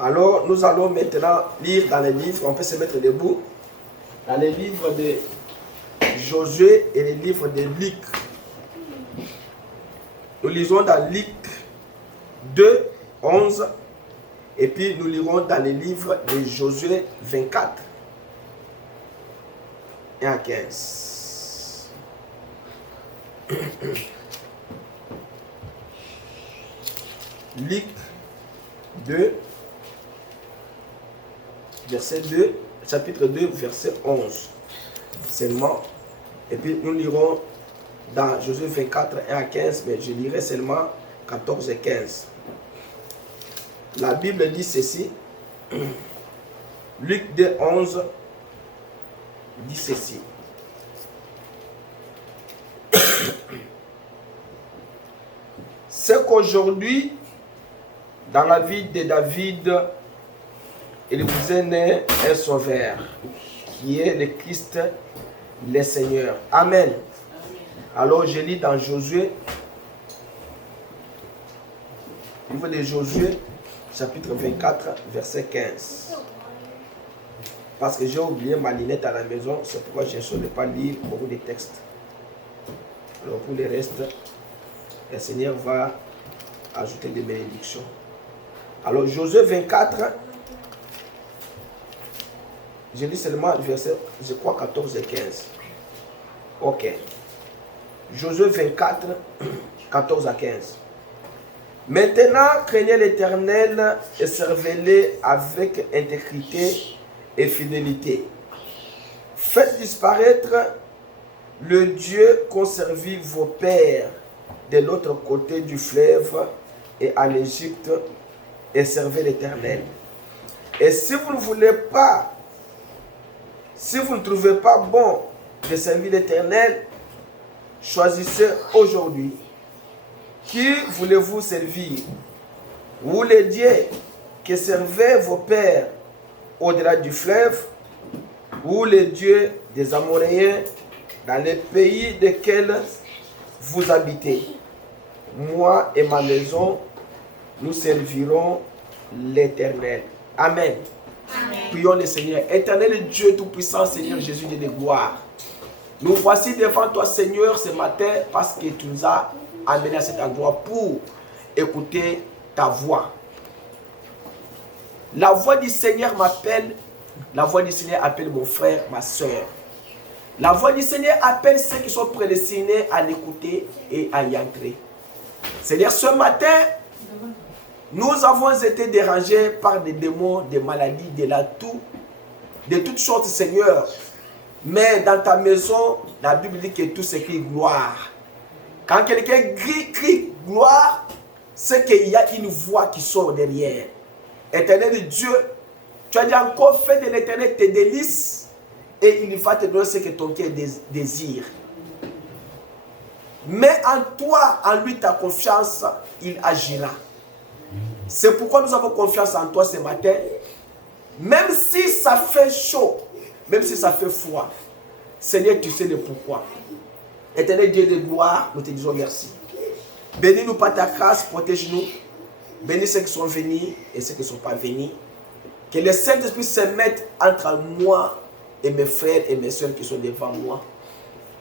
Alors, nous allons maintenant lire dans les livres, on peut se mettre debout, dans les livres de Josué et les livres de Luc. Nous lisons dans Luc 2, 11, et puis nous lirons dans les livres de Josué 24, 1 à 15. Luc 2, verset 2, chapitre 2, verset 11 seulement. Et puis nous lirons dans Josué 24, 1 à 15, mais je lirai seulement 14 et 15. La Bible dit ceci. Luc 2, 11 dit ceci. C'est qu'aujourd'hui, dans la vie de David, il vous est né un sauveur, qui est le Christ, le Seigneur. Amen. Alors je lis dans Josué, livre de Josué, chapitre 24, verset 15. Parce que j'ai oublié ma lunette à la maison, c'est pourquoi je ne saurais pas lire beaucoup de textes. Alors pour le reste, le Seigneur va ajouter des bénédictions. Alors Josué 24, je lis seulement le verset, je crois 14 et 15. Ok. Josué 24, 14 à 15. Maintenant, craignez l'Éternel et servez-le avec intégrité et fidélité. Faites disparaître le Dieu qu'ont servi vos pères de l'autre côté du fleuve et en Égypte, et servez l'Éternel. Et si vous ne voulez pas, si vous ne trouvez pas bon de servir l'Éternel, choisissez aujourd'hui qui voulez-vous servir, ou les dieux que servaient vos pères au-delà du fleuve, ou les dieux des Amoréens dans les pays desquels vous habitez. Moi et ma maison, nous servirons l'Éternel. Amen. Amen. Prions le Seigneur. Éternel Dieu Tout-Puissant, Seigneur Jésus de gloire. Nous voici devant toi, Seigneur, ce matin, parce que tu nous as amenés à cet endroit pour écouter ta voix. La voix du Seigneur m'appelle, la voix du Seigneur appelle mon frère, ma soeur. La voix du Seigneur appelle ceux qui sont prédestinés à l'écouter et à y entrer. Seigneur, ce matin, nous avons été dérangés par des démons, des maladies, de toutes sortes, Seigneur. Mais dans ta maison, la Bible dit que tout s'écrit gloire. Quand quelqu'un crie gloire, c'est qu'il y a une voix qui sort derrière. Éternel Dieu, tu as dit encore, fais de l'Éternel tes délices et il va te donner ce que ton cœur désire. Mets en toi, en lui ta confiance, il agira. C'est pourquoi nous avons confiance en toi ce matin. Même si ça fait chaud, même si ça fait froid, Seigneur, tu sais le pourquoi. Éternel Dieu de gloire, nous te disons merci. Bénis-nous par ta grâce, protège-nous. Bénis ceux qui sont venus et ceux qui ne sont pas venus. Que le Saint-Esprit se mette entre moi et mes frères et mes soeurs qui sont devant moi.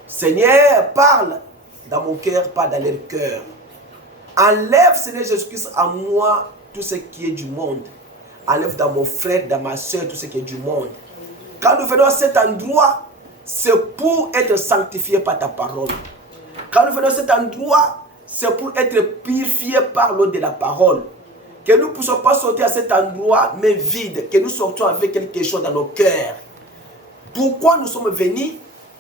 Seigneur, parle dans mon cœur, pas dans leur cœur. Enlève, Seigneur Jésus-Christ, à moi tout ce qui est du monde. Enlève dans mon frère, dans ma soeur, tout ce qui est du monde. Quand nous venons à cet endroit, c'est pour être sanctifié par ta parole. Quand nous venons à cet endroit, c'est pour être purifié par l'eau de la parole. Que nous ne puissions pas sortir à cet endroit, mais vide. Que nous sortions avec quelque chose dans nos cœurs. Pourquoi nous sommes venus?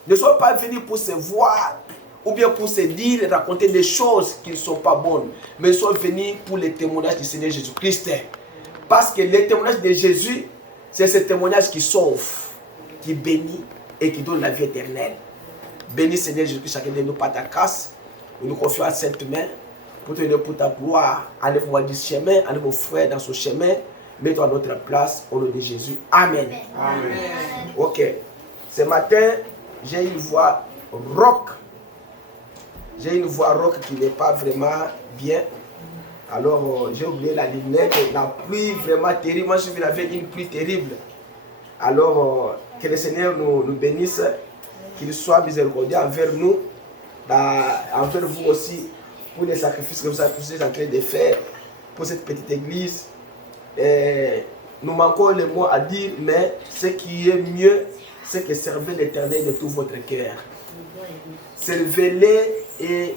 Nous ne sommes pas venus pour se voir, ou bien pour se dire et raconter des choses qui ne sont pas bonnes. Mais nous sommes venus pour le témoignage du Seigneur Jésus-Christ. Parce que le témoignage de Jésus, c'est ce témoignage qui sauve, qui bénit et qui donne la vie éternelle. Bénis Seigneur Jésus-Christ, chacun de nous par ta grâce. Nous nous confions à cette main pour te donner pour ta gloire. Enlève-moi du chemin, enlève mon frère dans son chemin. Mets-toi à notre place au nom de Jésus. Amen. Amen. Ok. Ce matin, j'ai une voix rock. J'ai une voix rock qui n'est pas vraiment bien. Alors, j'ai oublié la lunette, la pluie vraiment terrible. Moi, je vis avec une pluie terrible. Alors, que le Seigneur nous bénisse, qu'il soit miséricordieux envers nous, envers vous aussi, pour les sacrifices que vous êtes en train de faire pour cette petite église. Nous manquons les mots à dire, mais ce qui est mieux, c'est que servez l'Éternel de tout votre cœur. Servez-le et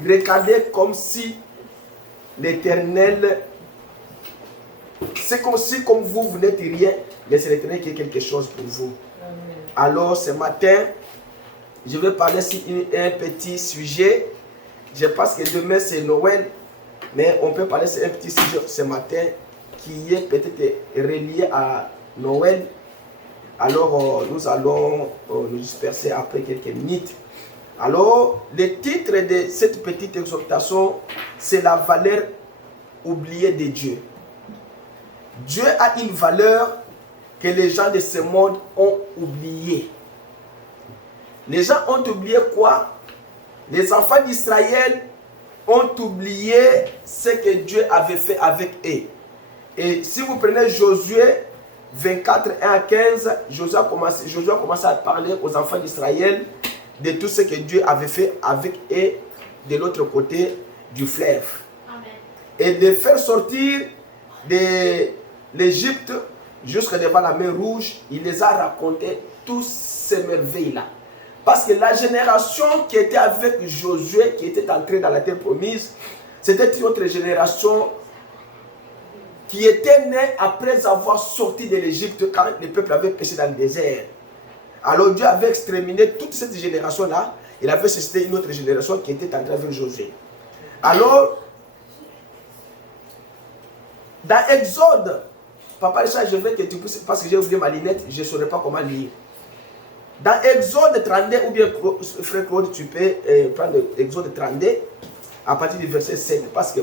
regardez comme si l'Éternel, c'est comme si comme vous n'êtes rien, mais c'est l'Éternel qui est quelque chose pour vous. Alors ce matin, je vais parler sur un petit sujet. Je pense que demain c'est Noël, mais on peut parler sur un petit sujet ce matin qui est peut-être relié à Noël. Alors nous allons nous disperser après quelques minutes. Alors le titre de cette petite exhortation, c'est la valeur oubliée de Dieu. Dieu a une valeur que les gens de ce monde ont oubliée. Les gens ont oublié quoi? Les enfants d'Israël ont oublié ce que Dieu avait fait avec eux. Et si vous prenez Josué 24, 1 à 15, Josué a commencé à parler aux enfants d'Israël de tout ce que Dieu avait fait avec eux de l'autre côté du fleuve. Amen. Et de faire sortir de l'Égypte jusqu'à devant la mer Rouge, il les a raconté toutes ces merveilles-là. Parce que la génération qui était avec Josué, qui était entrée dans la terre promise, c'était une autre génération qui était née après avoir sorti de l'Égypte quand le peuple avait péché dans le désert. Alors Dieu avait exterminé toute cette génération-là. Il avait suscité une autre génération qui était entrée avec Josué. Alors, dans Exode, papa Richard, je veux que tu puisses, parce que j'ai oublié ma lunette, je ne saurais pas comment lire. Dans Exode 32, ou bien frère Claude, tu peux prendre Exode 32 à partir du verset 7. Parce que,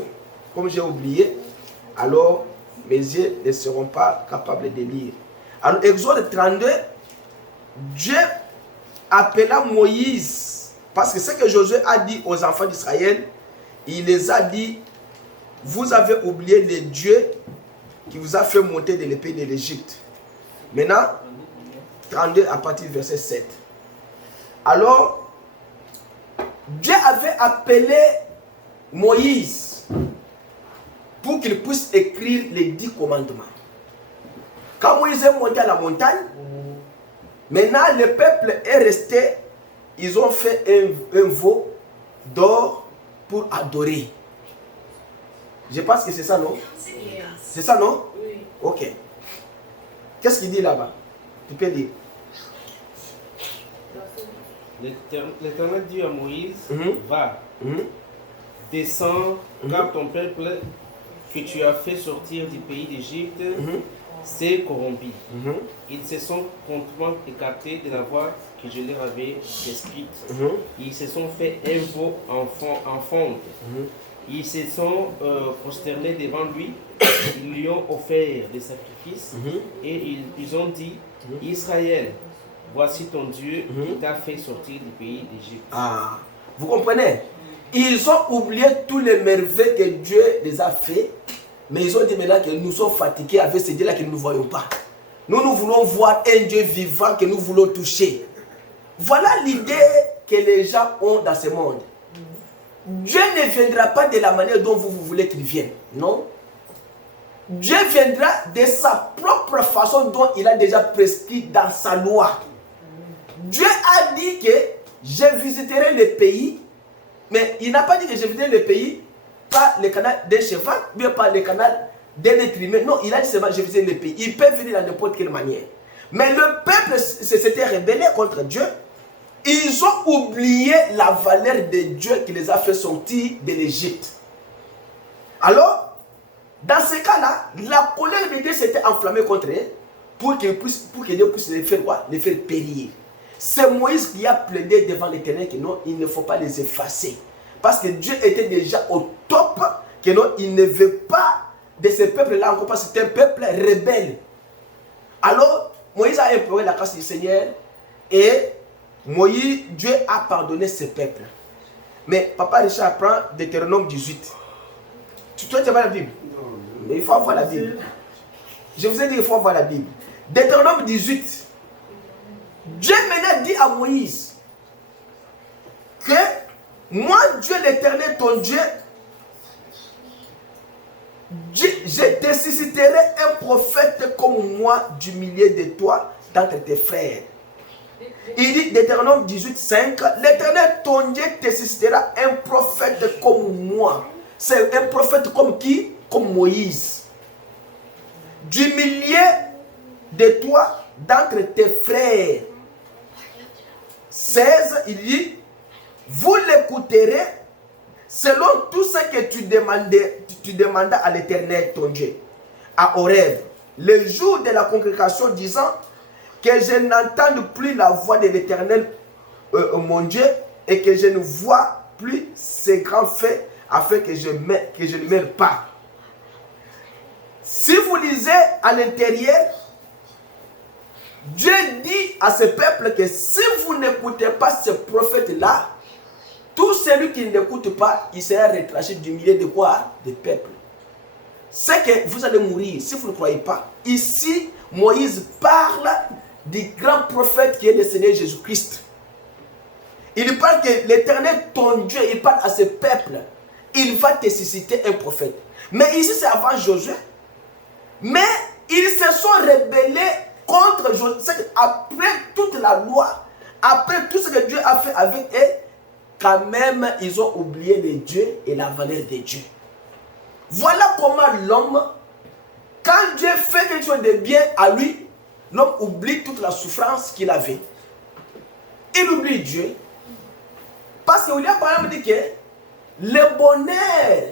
comme j'ai oublié, alors mes yeux ne seront pas capables de lire. Alors, Exode 32, Dieu appela Moïse. Parce que ce que Josué a dit aux enfants d'Israël, il les a dit, vous avez oublié le Dieu qui vous a fait monter dans le pays de l'Égypte. Maintenant, 32 à partir du verset 7. Alors, Dieu avait appelé Moïse pour qu'il puisse écrire les 10 commandements. Quand Moïse est monté à la montagne, maintenant le peuple est resté, ils ont fait un veau d'or pour adorer. Je pense que c'est ça, non? C'est ça, non? Oui. Ok. Qu'est-ce qu'il dit là-bas? Tu peux lire. L'Éternel dit à Moïse, va, descends, car ton peuple que tu as fait sortir du pays d'Égypte s'est corrompu. Ils se sont complètement écartés de la voie que je leur avais prescrite. Ils se sont fait un veau en fonte. Ils se sont prosternés devant lui, ils lui ont offert des sacrifices et ils ont dit, Israël, voici ton Dieu qui t'a fait sortir du pays d'Égypte. Ah, vous comprenez? Ils ont oublié tous les merveilles que Dieu les a fait, mais ils ont dit maintenant que nous sommes fatigués avec ce Dieu-là que nous ne voyons pas. Nous voulons voir un Dieu vivant que nous voulons toucher. Voilà l'idée que les gens ont dans ce monde. Dieu ne viendra pas de la manière dont vous voulez qu'il vienne. Non. Dieu viendra de sa propre façon dont il a déjà prescrit dans sa loi. Dieu a dit que je visiterai le pays, mais il n'a pas dit que je visiterai le pays par le canal d'un cheval, mais par le canal d'un être humain. Non, il a dit seulement je visiterai le pays. Il peut venir de n'importe quelle manière. Mais le peuple s'était rebellé contre Dieu. Ils ont oublié la valeur de Dieu qui les a fait sortir de l'Égypte. Alors, dans ce cas-là, la colère de Dieu s'était enflammée contre eux pour que Dieu puisse les faire quoi? Les faire périr. C'est Moïse qui a plaidé devant l'Éternel que non, il ne faut pas les effacer. Parce que Dieu était déjà au top, que non, il ne veut pas de ce peuple-là encore, parce que c'est un peuple rebelle. Alors, Moïse a imploré la grâce du Seigneur et Dieu a pardonné ce peuple. Mais Papa Richard prend Deutéronome 18. Tu vois la Bible? Mais il faut avoir la Bible. Je vous ai dit, il faut avoir la Bible. Deutéronome 18. Dieu maintenant dit à Moïse que moi, Dieu l'Éternel, ton Dieu, je te susciterai un prophète comme moi du milieu de toi, d'entre tes frères. Il dit, Deutéronome 18, 5, l'Éternel, ton Dieu, te suscitera un prophète comme moi. C'est un prophète comme qui? Comme Moïse. Du milieu de toi, d'entre tes frères. 16, il dit, vous l'écouterez selon tout ce que tu demandas à l'Éternel, ton Dieu, à Horeb, le jour de la congrégation, disant que je n'entende plus la voix de l'Éternel, mon Dieu, et que je ne vois plus ses grands faits, afin que je ne meure pas. Si vous lisez à l'intérieur, Dieu dit à ce peuple que si vous n'écoutez pas ce prophète-là, tout celui qui n'écoute pas, il sera retranché du milieu de quoi? Des peuples. C'est que vous allez mourir si vous ne croyez pas. Ici, Moïse parle du grand prophète qui est le Seigneur Jésus-Christ. Il parle que l'Éternel, ton Dieu, il parle à ce peuple. Il va te susciter un prophète. Mais ici, c'est avant Josué. Mais ils se sont rebellés contre Josué. Après toute la loi, après tout ce que Dieu a fait avec eux, quand même, ils ont oublié les dieux et la valeur des dieux. Voilà comment l'homme, quand Dieu fait quelque chose de bien à lui, l'homme oublie toute la souffrance qu'il avait. Il oublie Dieu. Parce que William Branham dit que le bonheur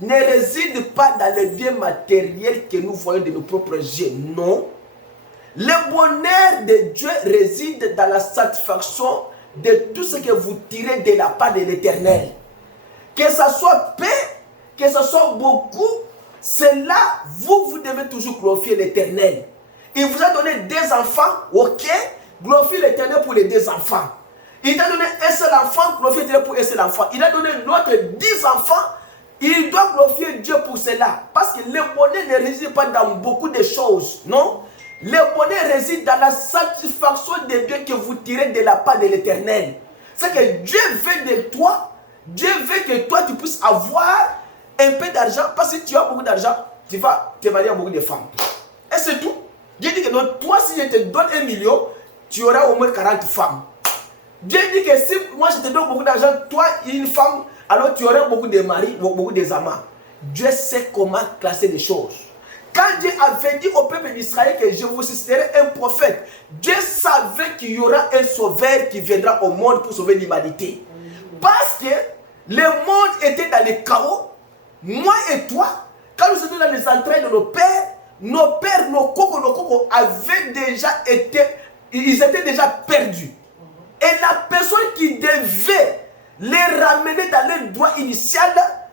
ne réside pas dans les biens matériels que nous voyons de nos propres yeux. Non. Le bonheur de Dieu réside dans la satisfaction de tout ce que vous tirez de la part de l'Éternel. Que ce soit peu, que ce soit beaucoup, c'est là, vous devez toujours glorifier l'Éternel. Il vous a donné des enfants, ok, glorifiez l'Éternel pour les 2 enfants. Il t'a donné un seul enfant, glorifiez l'Éternel pour un seul enfant. Il a donné l'autre 10 enfants, il doit glorifier Dieu pour cela. Parce que le bonheur ne réside pas dans beaucoup de choses, non? Le bonheur réside dans la satisfaction des biens que vous tirez de la part de l'Éternel. C'est que Dieu veut de toi, Dieu veut que toi tu puisses avoir un peu d'argent, parce que si tu as beaucoup d'argent, tu vas te marier à beaucoup de femmes. Et c'est tout. Dieu dit que non, toi si je te donne 1 million, tu auras au moins 40 femmes. Dieu dit que si moi je te donne beaucoup d'argent, toi une femme, alors tu auras beaucoup de maris, beaucoup de amants. Dieu sait comment classer les choses. Quand Dieu avait dit au peuple d'Israël que je vous susciterai un prophète, Dieu savait qu'il y aura un sauveur qui viendra au monde pour sauver l'humanité. Parce que le monde était dans le chaos. Moi et toi, quand nous étions dans les entrailles de nos pères, nos cocos avaient déjà été, ils étaient déjà perdus. Et la personne qui devait les ramener dans leur droit initial,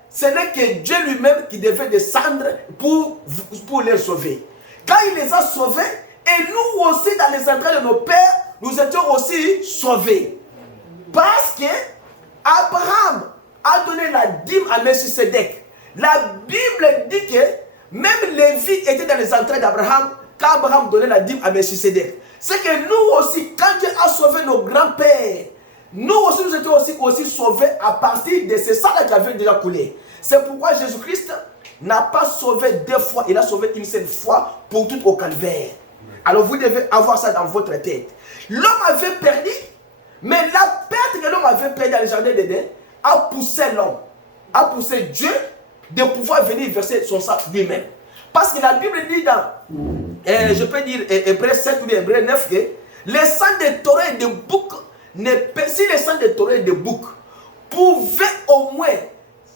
ce n'est que Dieu lui-même qui devait descendre pour les sauver. Quand il les a sauvés, et nous aussi dans les entrailles de nos pères, nous étions aussi sauvés. Parce que Abraham a donné la dîme à Melchisedec. La Bible dit que même Lévi était dans les entrailles d'Abraham quand Abraham donnait la dîme à Melchisedec. C'est que nous aussi, quand Dieu a sauvé nos grands-pères, nous aussi nous étions aussi sauvés à partir de ce sang-là qui avait déjà coulé. C'est pourquoi Jésus-Christ n'a pas sauvé 2 fois, il a sauvé une seule fois pour tout au calvaire. Alors vous devez avoir ça dans votre tête. L'homme avait perdu, mais la perte que l'homme avait perdue dans le jardin d'Éden a poussé l'homme, a poussé Dieu de pouvoir venir verser son sang lui-même. Parce que la Bible dit dans, je peux dire Hébreux 7 ou Hébreux 9, que le sang de taureau et de bouc, si le sang de taureau et de bouc pouvait au moins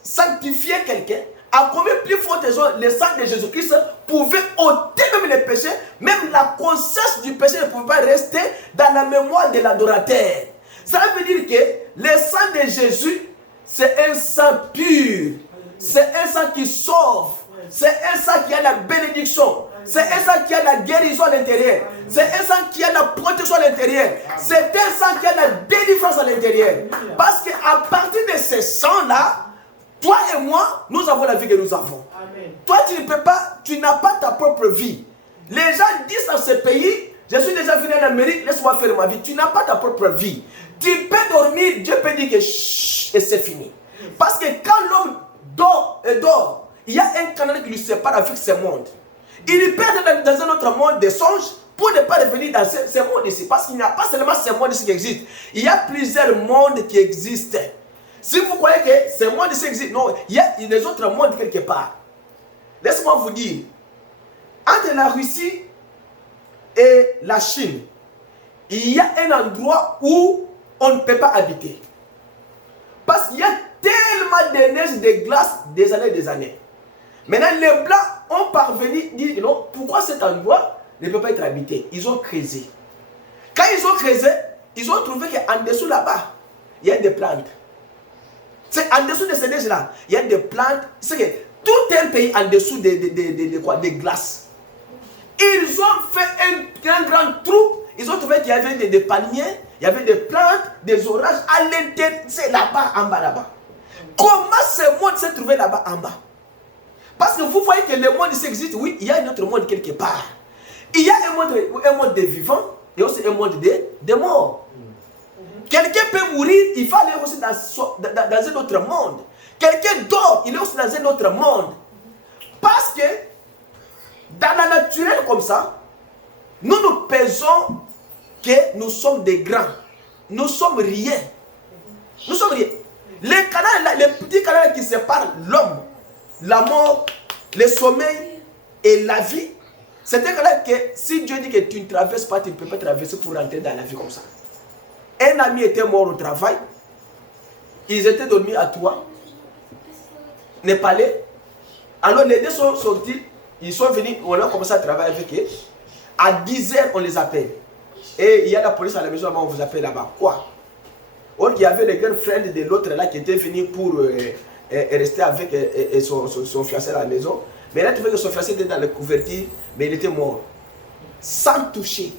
sanctifier quelqu'un, à combien plus forte raison le sang de Jésus-Christ pouvait ôter même les péchés, même la conscience du péché ne pouvait pas rester dans la mémoire de l'adorateur. Ça veut dire que le sang de Jésus, c'est un sang pur, c'est un sang qui sauve, c'est un sang qui a la bénédiction, C'est un sang qui a la guérison à l'intérieur. C'est un sang qui a la protection à l'intérieur. C'est un sang qui a la délivrance à l'intérieur. Parce qu'à partir de ce sang-là, toi et moi, nous avons la vie que nous avons. Toi, tu ne peux pas, tu n'as pas ta propre vie. Les gens disent dans ce pays, je suis déjà venu en Amérique, laisse-moi faire ma vie. Tu n'as pas ta propre vie. Tu peux dormir, Dieu peut dire que chut, et c'est fini. Parce que quand l'homme dort, il y a un canal qui lui sépare avec ce monde. Il peut être dans un autre monde des songes pour ne pas revenir dans ce monde ici. Parce qu'il n'y a pas seulement ce monde ici qui existe. Il y a plusieurs mondes qui existent. Si vous croyez que ce monde ici existe, non, il y a des autres mondes quelque part. Laissez-moi vous dire, entre la Russie et la Chine, il y a un endroit où on ne peut pas habiter. Parce qu'il y a tellement de neige, de glace, des années et des années. Maintenant, les Blancs ont parvenu à dire, non, pourquoi cet endroit ne peut pas être habité? Ils ont creusé. Quand ils ont creusé, ils ont trouvé qu'en dessous là-bas, il y a des plantes. C'est en dessous de ces neiges-là, il y a des plantes. C'est que tout un pays en dessous des glaces. Ils ont fait un grand trou. Ils ont trouvé qu'il y avait des palmiers, il y avait des plantes, des orages à l'intérieur. C'est là-bas, en bas, là-bas. Comment ce monde s'est trouvé là-bas, en bas? Parce que vous voyez que le monde ici existe, oui, il y a un autre monde quelque part. Il y a un monde des vivants et aussi un monde des morts. Quelqu'un peut mourir, il va aller aussi dans un autre monde. Quelqu'un dort, il est aussi dans un autre monde. Parce que dans la naturelle comme ça, nous pesons que nous sommes des grands. Nous sommes rien. Nous sommes rien. Les petits canaux qui séparent l'homme, la mort, le sommeil et la vie, c'est un canal que si Dieu dit que tu ne traverses pas, tu ne peux pas traverser pour rentrer dans la vie comme ça. Un ami était mort au travail, ils étaient dormis à toi, Népalais. Alors les deux sont sortis, ils sont venus, on a commencé à travailler avec eux. À 10 h, on les appelle. Et il y a la police à la maison, on vous appelle là-bas. Quoi? Or, il y avait le girlfriend de l'autre là qui était venu pour rester avec son fiancé à la maison. Mais il a trouvé que son fiancé était dans la couverture, mais il était mort. Sans toucher.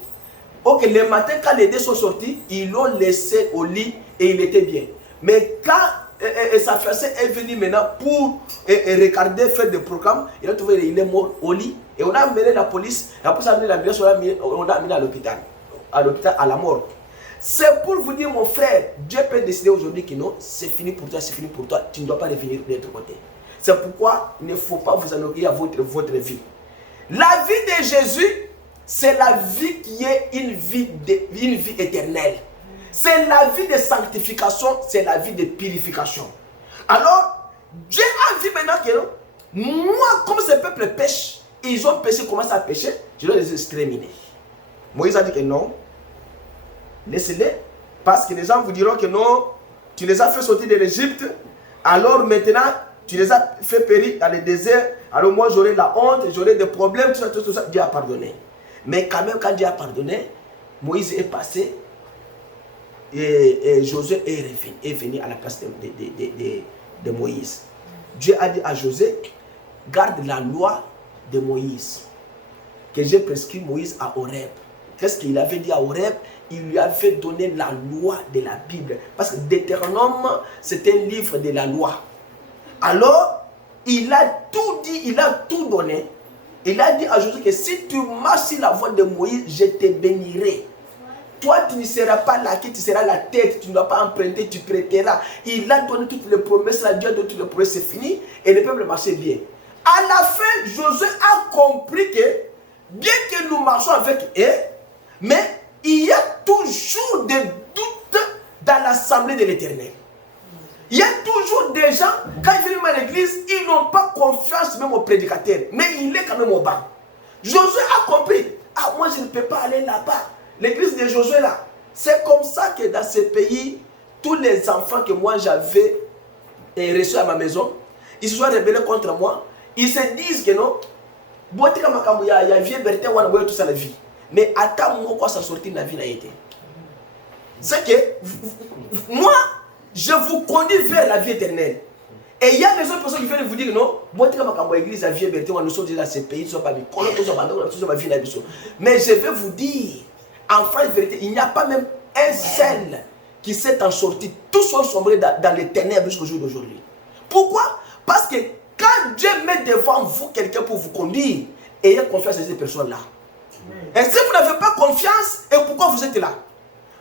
Ok, le matin, quand les deux sont sortis, ils l'ont laissé au lit et il était bien. Mais quand sa fiancée est venue maintenant pour regarder, faire des programmes, il a trouvé qu'il est mort au lit. Et on a amené la police a amené l'ambulance, on a amené à l'hôpital, à la mort. C'est pour vous dire, mon frère, Dieu peut décider aujourd'hui que non, c'est fini pour toi, tu ne dois pas revenir de l'autre côté. C'est pourquoi il ne faut pas vous enorgueillir à votre vie. La vie de Jésus, c'est la vie qui est une vie éternelle. C'est la vie de sanctification, c'est la vie de purification. Alors, Dieu a vu maintenant que moi, comme ce peuple pêche, ils ont péché, commencé à pécher, je dois les exterminer. Moïse a dit que non, laissez-les, parce que les gens vous diront que non, tu les as fait sortir de l'Égypte, alors maintenant, tu les as fait périr dans le désert, alors moi j'aurai la honte, j'aurai des problèmes, tout ça, Dieu a pardonné. Mais quand même, quand Dieu a pardonné, Moïse est passé et Josué est venu à la place de Moïse. Dieu a dit à Josué, garde la loi de Moïse, que j'ai prescrit Moïse à Horeb. Qu'est-ce qu'il avait dit à Horeb? Il lui avait donné la loi de la Bible. Parce que Deutéronome, c'est un livre de la loi. Alors, il a tout dit, il a tout donné. Il a dit à Josué que si tu marches sur la voie de Moïse, je te bénirai. Toi, tu ne seras pas la queue, tu seras la tête, tu ne dois pas emprunter, tu prêteras. Il a donné toutes les promesses, Dieu a donné toutes les promesses, c'est fini, et le peuple marchait bien. À la fin, Josué a compris que, bien que nous marchons avec eux, mais il y a toujours des doutes dans l'assemblée de l'Éternel. Il y a toujours des gens, quand ils viennent à l'église, ils n'ont pas confiance même au prédicateur, mais il est quand même au banc. Josué a compris, ah moi je ne peux pas aller là-bas, l'église de Josué là. C'est comme ça que dans ce pays, tous les enfants que moi j'avais reçus à ma maison, ils se sont rebellés contre moi, ils se disent que non, il y a vieux Bertin, on a tout ça la vie. Mais attends-moi quoi ça sortit de la vie n'a été. C'est que moi, je vous conduis vers la vie éternelle. Et il y a des autres personnes qui viennent vous dire non, moi, quand l'église a vie, nous sommes déjà dans ces pays, nous sommes pas mis, mais je vais vous dire, en France, vérité, il n'y a pas même un seul qui s'est en sorti. Tous sont sombrés dans les ténèbres jusqu'au jour d'aujourd'hui. Pourquoi? Parce que quand Dieu met devant vous quelqu'un pour vous conduire, ayez confiance en ces personnes-là. Et si vous n'avez pas confiance, et pourquoi vous êtes là?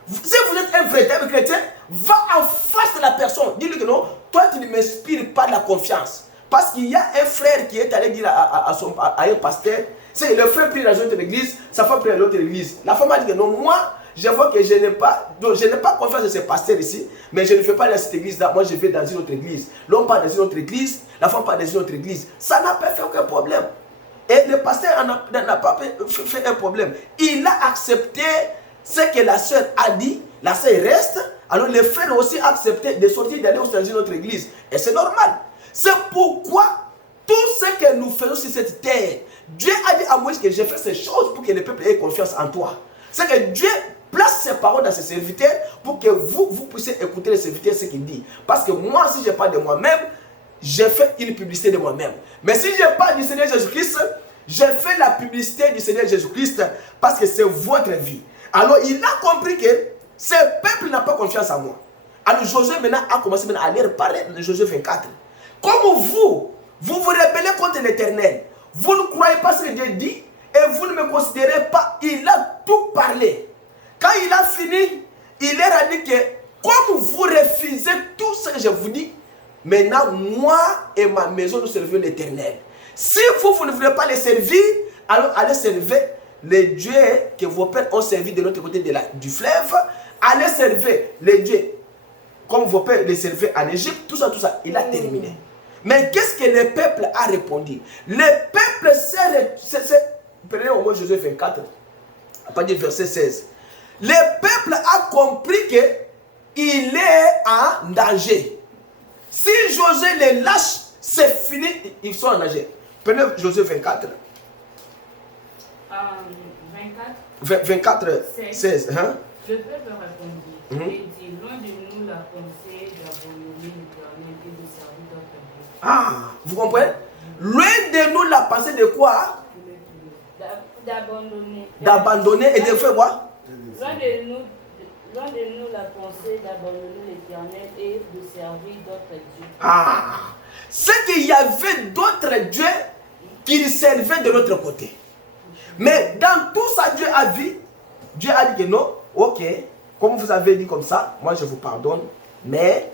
Si vous êtes un véritable chrétien, va en face de la personne. Dis-lui que non, toi tu ne m'inspires pas de la confiance. Parce qu'il y a un frère qui est allé dire à un pasteur, c'est le frère prie dans une autre église, sa femme prie dans l'autre église. La femme a dit que non, moi, je vois que je n'ai pas confiance en ce pasteur ici, mais je ne fais pas dans cette église-là, moi je vais dans une autre église. L'homme part dans une autre église, la femme part dans une autre église. Ça n'a pas fait aucun problème. Et le pasteur n'a pas fait un problème. Il a accepté ce que la sœur a dit, la sœur reste, alors le frère a aussi accepté de sortir d'aller dans une autre église. Et c'est normal. C'est pourquoi tout ce que nous faisons sur cette terre, Dieu a dit à Moïse que j'ai fait ces choses pour que le peuple ait confiance en toi. C'est que Dieu place ses paroles dans ses serviteurs pour que vous puissiez écouter les serviteurs ce qu'il dit. Parce que moi, si je parle de moi-même, j'ai fait une publicité de moi-même. Mais si je parle du Seigneur Jésus-Christ, j'ai fait la publicité du Seigneur Jésus-Christ parce que c'est votre vie. Alors il a compris que ce peuple n'a pas confiance en moi. Alors Josué maintenant a commencé à lire parler de Josué 24. Comme vous vous rebellez contre l'Éternel, vous ne croyez pas ce que Dieu dit et vous ne me considérez pas, il a tout parlé. Quand il a fini, il leur a dit que comme vous refusez tout ce que je vous dis, maintenant moi et ma maison nous servons l'Éternel. Si vous ne voulez pas les servir, alors allez servir les dieux que vos pères ont servi de l'autre côté du fleuve. Allez servir les dieux comme vos pères les servaient en Égypte. Tout ça, il a terminé. Mais qu'est-ce que le peuple a répondu? Le peuple prenez au moins Josué 24, à partir du verset 16. Le peuple a compris qu'il est en danger. Si Josué les lâche, c'est fini, ils sont en danger. Prenez Josué 24. 24, 16. Hein? Le peuple répondit et dit, loin de nous la pensée d'abandonner l'Éternel et de servir d'autres dieux. Ah, vous comprenez? Loin de nous la pensée de quoi? D'abandonner et de faire quoi? Loin de nous la pensée d'abandonner l'Éternel et de servir d'autres dieux. Ah, c'est qu'il y avait d'autres dieux qui servaient de l'autre côté. Mais dans tout ça, Dieu a dit que non, ok, comme vous avez dit comme ça, moi je vous pardonne, mais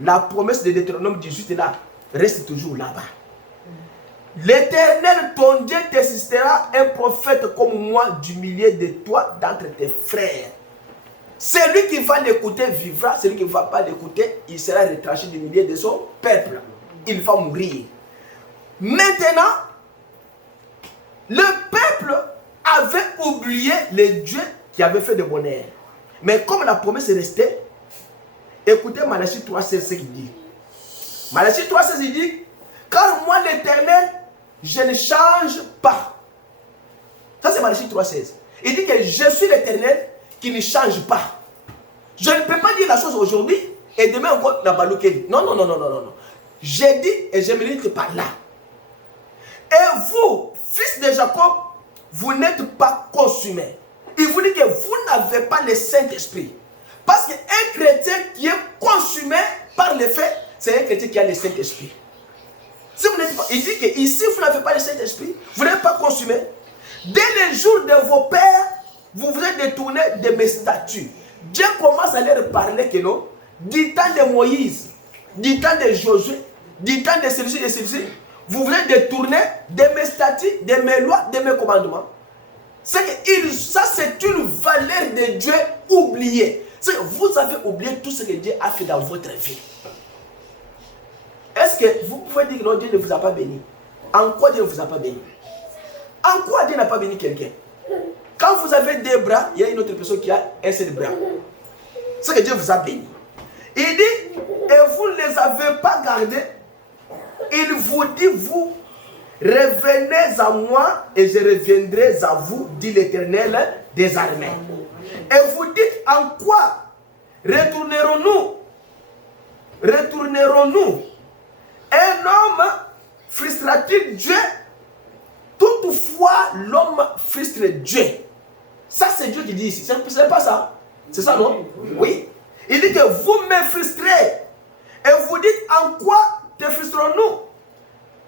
la promesse de Deutéronome 18 là, reste toujours là-bas. L'Éternel, ton Dieu, te suscitera un prophète comme moi du milieu de toi, d'entre tes frères. Celui qui va l'écouter vivra, celui qui ne va pas l'écouter, il sera retranché du milieu de son peuple. Il va mourir. Maintenant, le peuple avait oublié les dieux qui avaient fait de bonheur. Mais comme la promesse est restée, écoutez Malachie 3,16 ce qu'il dit. Malachie 3,16 il dit, car moi l'Éternel, je ne change pas. Ça c'est Malachie 3,16. Il dit que je suis l'Éternel qui ne change pas. Je ne peux pas dire la chose aujourd'hui et demain encore la balouquer. Non. J'ai dit et je me limite par là. Et vous, fils de Jacob, vous n'êtes pas consumés. Il vous dit que vous n'avez pas le Saint-Esprit. Parce qu'un chrétien qui est consumé par le fait, c'est un chrétien qui a le Saint-Esprit. Si vous n'êtes pas, il dit que ici vous n'avez pas le Saint-Esprit, vous n'êtes pas consumé. Dès les jours de vos pères, vous vous êtes détourné de mes statuts. Dieu commence à leur parler que non, du temps de Moïse, du temps de Josué, du temps de celui-ci, vous vous êtes détourné de mes statuts, de mes lois, de mes commandements. Ça c'est une valeur de Dieu oubliée. C'est que vous avez oublié tout ce que Dieu a fait dans votre vie. Est-ce que vous pouvez dire que non, Dieu ne vous a pas béni? En quoi Dieu ne vous a pas béni? En quoi Dieu n'a pas béni quelqu'un? Quand vous avez deux bras, il y a une autre personne qui a un seul bras. C'est que Dieu vous a béni. Il dit, et vous ne les avez pas gardés. Il vous dit, vous, revenez à moi et je reviendrai à vous, dit l'Éternel des armées. Et vous dites, en quoi retournerons-nous? Un homme frustre-t-il Dieu? Toutefois, l'homme frustre Dieu. Ça, c'est Dieu qui dit ici. Ce n'est pas ça. C'est ça, non? Oui. Il dit que vous me frustrez. Et vous dites, en quoi te frustrons-nous?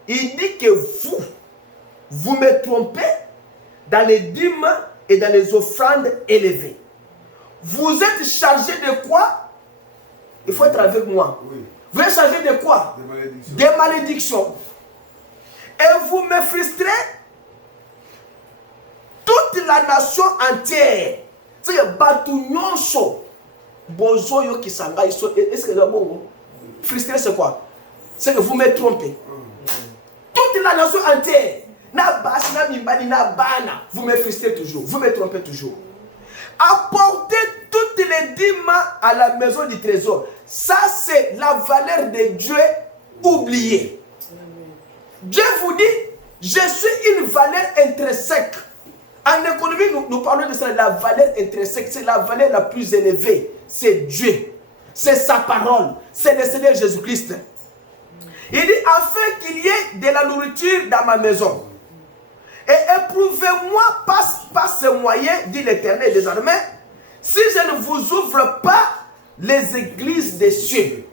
Il dit que vous me trompez dans les dîmes et dans les offrandes élevées. Vous êtes chargé de quoi? Il faut être avec moi. Oui. Vous êtes chargé de quoi? Des malédictions. Et vous me frustrez toute la nation entière. C'est que Batounion chaud. Bozoyo qui s'engage. Est-ce que c'est bon? Frustré, c'est quoi? C'est que vous me trompez. Toute la nation entière. Vous me frustrez toujours. Vous me trompez toujours. Apportez toutes les dîmes à la maison du trésor. Ça, c'est la valeur de Dieu oubliée. Dieu vous dit, je suis une valeur intrinsèque. En économie, nous parlons de ça, la valeur intrinsèque. C'est la valeur la plus élevée. C'est Dieu. C'est sa parole. C'est le Seigneur Jésus-Christ. Il dit, afin qu'il y ait de la nourriture dans ma maison. Et éprouvez-moi par ce moyen, dit l'Éternel des armées, si je ne vous ouvre pas les églises des cieux.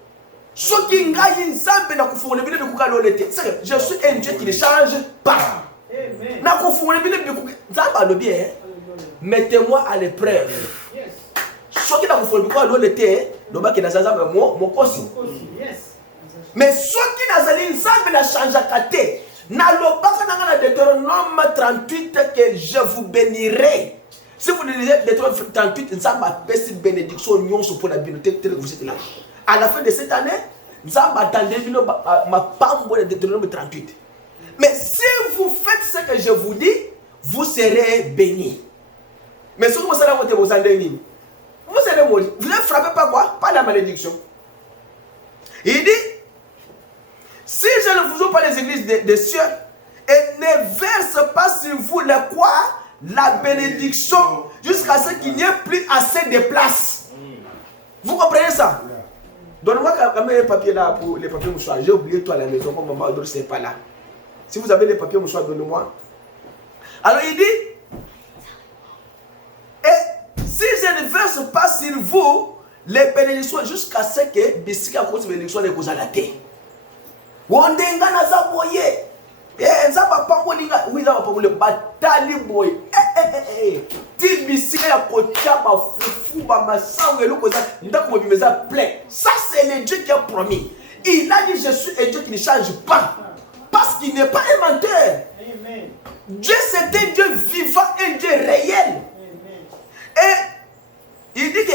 Je suis un Dieu qui ne change pas. Mettez-moi à l'épreuve. Mais ceux qui ne changent pas, dans Deutéronome 38 que je vous bénirai. Si vous lisez Deutéronome 38, nous avons une bénédiction pour la bibliothèque que vous êtes là. À la fin de cette année, nous avons attendu ma pambo de Deutéronome 38. Mais si vous faites ce que je vous dis, vous serez bénis. Mais si vous serez maudits, vous serez maudits. Vous ne frappez pas quoi? Pas la malédiction. Il dit, si je ne vous ouvre pas les églises des cieux et ne verse pas sur vous le quoi? La bénédiction jusqu'à ce qu'il n'y ait plus assez de place. Vous comprenez ça? Donne-moi quand même les papiers là pour les papiers mouchoirs. J'ai oublié tout à la maison comme maman Adol n'est pas là. Si vous avez les papiers mouchoirs, donnez-moi. Alors il dit, et si je ne verse pas sur vous les bénédictions jusqu'à ce que Bissika cause bénédiction les causes à la terre. Wondenga na zaboye. Nzaba pangolinga wiza wapangole batali boy. Ti Bissika ya kotia ba fufu ba masango eloko za ndako bimeza plein. Ça c'est le Dieu qui a promis. Il a dit je suis un Dieu qui ne change pas. Parce qu'il n'est pas un menteur. Amen. Dieu c'est un Dieu vivant, un Dieu réel. Amen. Et il dit que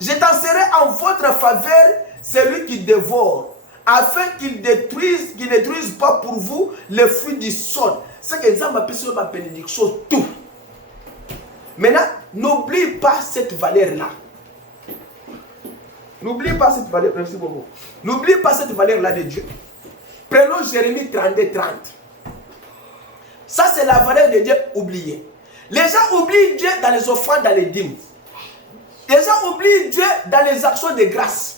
je t'en serai en votre faveur celui qui dévore, afin qu'il ne détruise pas pour vous les fruits du sol. C'est que nous avons appelé ma bénédiction tout. Maintenant, n'oublie pas cette valeur-là. N'oublie pas cette valeur, merci beaucoup. N'oublie pas cette valeur-là de Dieu. Prenons Jérémie 32, 30. Ça, c'est la valeur de Dieu oubliée. Les gens oublient Dieu dans les offrandes, dans les dîmes. Les gens oublient Dieu dans les actions de grâce.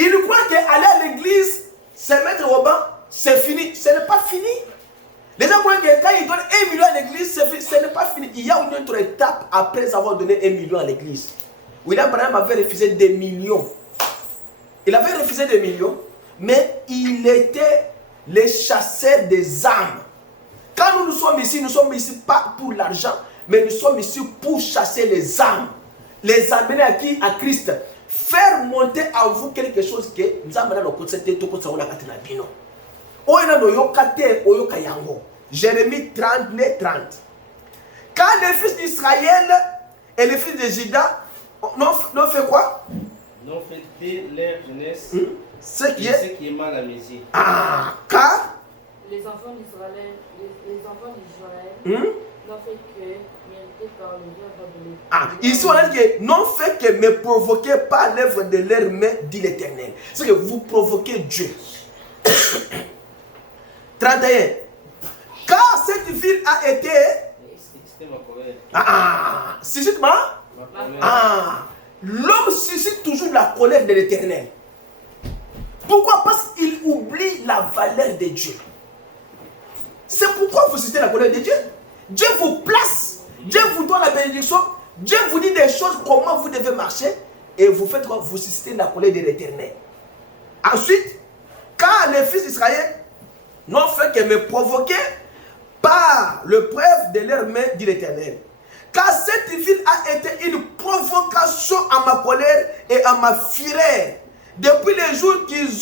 Ils croient qu'aller à l'église, se mettre au banc, c'est fini. Ce n'est pas fini. Les gens croient que quand ils donnent 1 million à l'église, c'est fini. Ce n'est pas fini. Il y a une autre étape après avoir donné 1 million à l'église. William Branham avait refusé des millions. Il avait refusé des millions, mais il était le chasseur des âmes. Quand nous sommes ici pas pour l'argent, mais nous sommes ici pour chasser les âmes. Les amener à qui? À Christ. Faire monter à vous quelque chose que nous avons dans le côté de tout ça. Jérémie 39, 30. Quand les fils d'Israël et les fils de Juda n'ont fait quoi? N'ont fait dès leur jeunesse ce qui est mal à mes yeux. Ah, car les enfants d'Israël n'ont fait que mériter par les œuvres de l'Éternel. Ah, ici on a dit que n'ont fait que me provoquer par l'œuvre de leurs mains, dit l'Éternel. C'est que vous provoquez Dieu. 31. Car cette ville a été. C'était ma colère. Suscite ma colère. L'homme suscite toujours la colère de l'Éternel. Pourquoi? Parce qu'il oublie la valeur de Dieu. C'est pourquoi vous citez la colère de Dieu. Dieu vous place, Dieu vous donne la bénédiction, Dieu vous dit des choses, comment vous devez marcher, et vous faites quoi? Vous suscitez la colère de l'Éternel. Ensuite, quand les fils d'Israël n'ont fait que me provoquer par le preuve de leur main, dit l'Éternel. Car cette ville a été une provocation à ma colère et à ma fureur. Depuis les jours qu'ils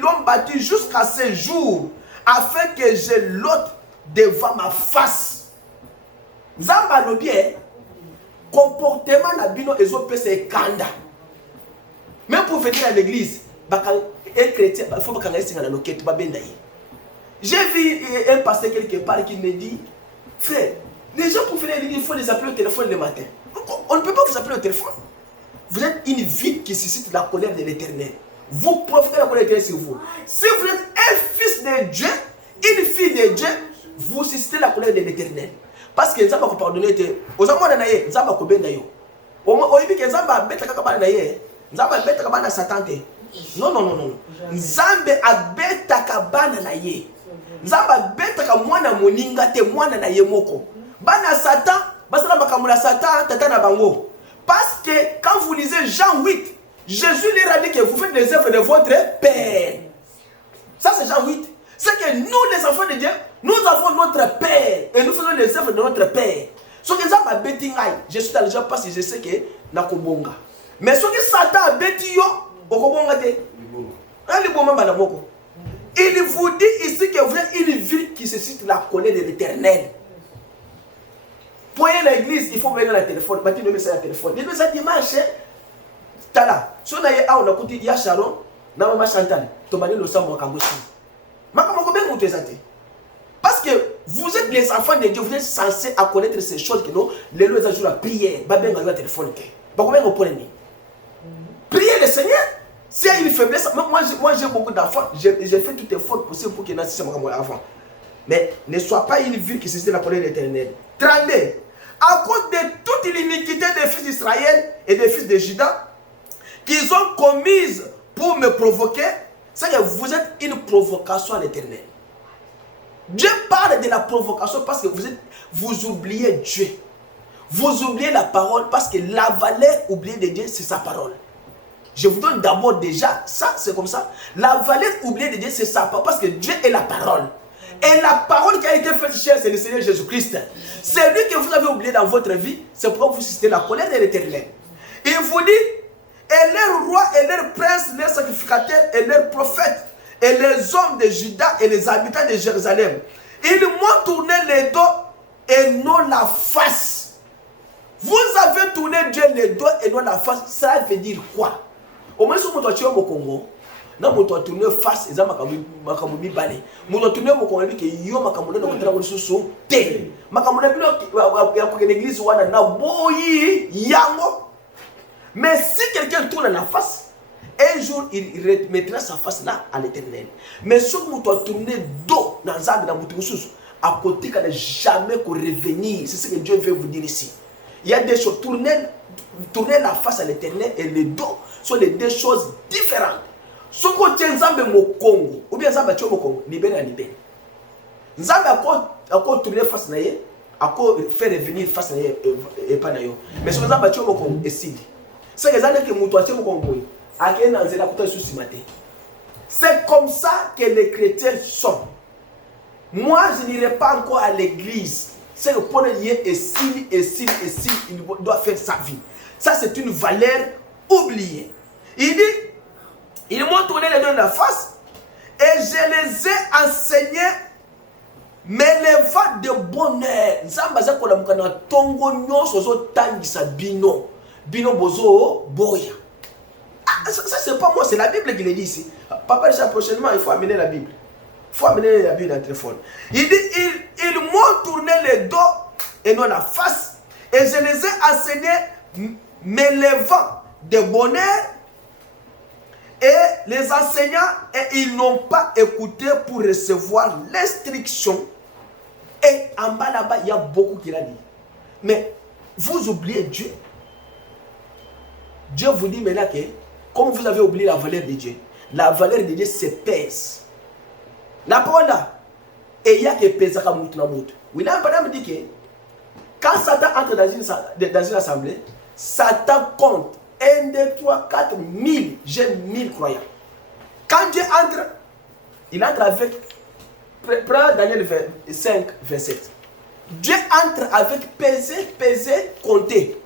l'ont battu jusqu'à ce jour, afin que je l'ôte devant ma face. Zamba no bien, comportement na bino ezope se kanda. Même pour venir à l'église, un chrétien, il faut pas qu'il na loquette, ba bendaye. J'ai vu un pasteur quelque part qui me dit, frère, les gens pour venir à l'église, il faut les appeler au téléphone le matin. On ne peut pas vous appeler au téléphone. Vous êtes une ville qui suscite la colère de l'Éternel. Vous profitez de la colère de l'Éternel sur vous. Si vous êtes un fils de Dieu, une fille de Dieu, vous suscitez la colère de l'Éternel. Parce que Nzamba pardonné aux amants naye, Nzamba ko benda yo. O yibi ke Nzamba beta kaka bana naye, Nzamba beta kaka bana satante. Non. Nzambe abeta kaka bana naye. Nzamba beta kaka mwana moninga te mwana naye moko. Bana Satan, basala makamula Satan tata na bango. Parce que quand vous lisez Jean 8, Jésus leur a dit que vous faites les œuvres de votre Père. Ça c'est Jean 8. C'est que nous les enfants de Dieu, nous avons notre Père et nous faisons les œuvres de notre Père. Ce que ça m'a bêti, je suis dans le genre parce que je sais que na kobonga. Mais ce que Satan a bêti yo, okobonga te. Il vous dit ici que vous êtes une ville qui suscite la colère de l'Éternel. Pour aller à l'église, il faut venir à la téléphone. Bâtir le message à la téléphone. Il message dimanche, tala. Si on a eu un côté, il y a Sharon, na maman Chantal, tomani le sang moi kambosi. Parce que vous êtes les enfants de Dieu, vous êtes censés à connaître ces choses que nous, les lois à jour à prier, le téléphone. Priez le Seigneur. S'il y a une faiblesse, moi j'ai beaucoup d'enfants, j'ai fait toutes les fautes possibles pour qu'il y ait un avant. Mais ne sois pas une ville qui suscite la colère de l'Éternel. 32. À cause de toute l'iniquité des fils d'Israël et des fils de Juda qu'ils ont commise pour me provoquer, c'est que vous êtes une provocation à l'Éternel. Dieu parle de la provocation parce que vous oubliez Dieu. Vous oubliez la parole parce que la valeur oubliée de Dieu, c'est sa parole. Je vous donne d'abord déjà, ça c'est comme ça. La valeur oubliée de Dieu, c'est sa parole parce que Dieu est la parole. Et la parole qui a été faite chère, c'est le Seigneur Jésus-Christ. C'est lui que vous avez oublié dans votre vie, c'est pourquoi vous suscitez la colère de l'Éternel. Il vous dit, et leurs rois et leurs princes, leurs sacrificateurs et leurs prophètes, et les hommes de Juda et les habitants de Jérusalem, ils m'ont tourné les dos et non la face. Vous avez tourné Dieu les dos et non la face. Ça veut dire quoi? Au moins, si vous êtes au Congo, non, vous êtes tourné face et vous êtes balé. Vous êtes tourné au Congo et vous êtes tourné au Congo et vous êtes tourné. Mais si quelqu'un tourne la face, un jour il remettra sa face là à l'Éternel. Mais si vous tournez dos dans un à côté, il ne jamais revenir. C'est ce que Dieu veut vous dire ici. Il y a des choses, tourner la face à l'Éternel et le dos sont les deux choses différentes. Ce que tu as au Congo, ou bien Zamba au Congo, libéré à libéré. Zamba a tourné face à l'Éternel, a fait revenir face à l'Éternel. Mais ce que Zamba au Congo est si. C'est comme ça que les chrétiens sont. Moi, je n'irai pas encore à l'église. C'est le point de lien et s'il, il doit faire sa vie. Ça, c'est une valeur oubliée. Il dit, ils m'ont tourné les deux de la face et je les ai enseignés, mais les voies de bonheur. Bino bozo boya. Ah, ça c'est pas moi, c'est la Bible qui le dit ici. Papa, déjà prochainement, il faut amener la Bible. Il faut amener la Bible dans le téléphone. Il dit, ils m'ont tourné les dos et non la face. Et je les ai enseignés, m'élevant de bonheur. Et les enseignants, et ils n'ont pas écouté pour recevoir l'instruction. Et en bas là-bas, il y a beaucoup qui l'a dit. Mais vous oubliez Dieu. Dieu vous dit maintenant que, comme vous avez oublié la valeur de Dieu, la valeur de Dieu se pèse. La parole là, et il y a que pèse à Moutouna Moutou. William Branham dit que quand Satan entre dans une assemblée, Satan compte 1, 2, 3, 4, 1000. J'ai 1000 croyants. Quand Dieu entre, il entre avec. Prends Daniel 5, 27. Dieu entre avec peser, compter.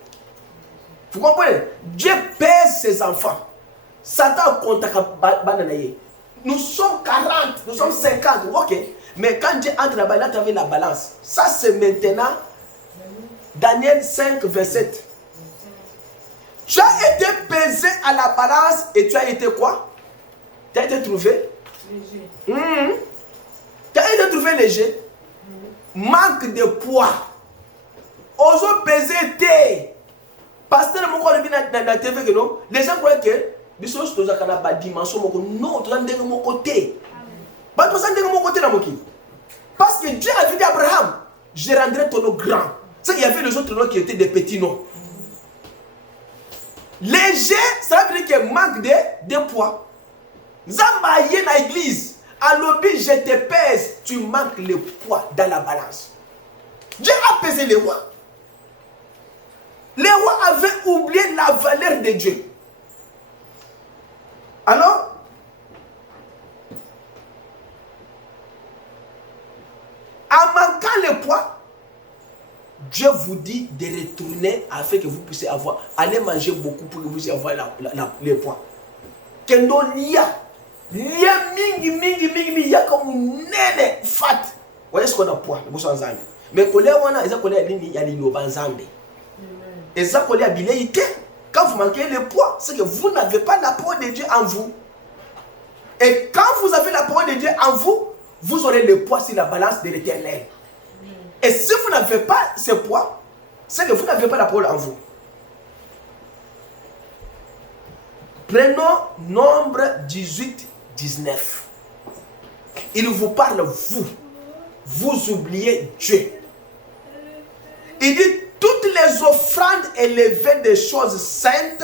Vous comprenez? Dieu pèse ses enfants. Satan compte avec. Nous sommes 40, nous sommes 50, ok. Mais quand Dieu entre là-bas, il entre avec la balance. Ça, c'est maintenant Daniel 5, 27. Tu as été pesé à la balance et tu as été quoi? Tu as été trouvé léger. Tu as été trouvé léger. Manque de poids. Oso pesé t'es. Pasteur, mon corps dans la TV, les gens croient que les choses sont dans la dimension. Non, tu as de mon côté. Parce que Dieu a dit à Abraham, je rendrai ton nom grand. C'est qu'il y avait les autres noms qui étaient des petits noms. Léger, ça veut dire qu'il manque de poids. Zambaye dans l'église, à l'objet, je te pèse, tu manques le poids dans la balance. Dieu a pesé les rois. Les rois avaient oublié la valeur de Dieu. Alors, en manquant le poids, Dieu vous dit de retourner afin que vous puissiez avoir, allez manger beaucoup pour que vous puissiez avoir le poids. Kendo lia mingi ya comme nene fat. Voyez ce qu'on a poids, vous en zambé. Mais quand on a, ils ont collé il y a les banzambé. Ils ont collé à biléité. Quand vous manquez le poids, c'est que vous n'avez pas la parole de Dieu en vous. Et quand vous avez la parole de Dieu en vous, vous aurez le poids sur la balance de l'Éternel. Et si vous n'avez pas ce poids, c'est que vous n'avez pas la parole en vous. Prenons Nombre 18, 19. Il vous parle, vous. Vous oubliez Dieu. Il dit, toutes les offrandes élevées des choses saintes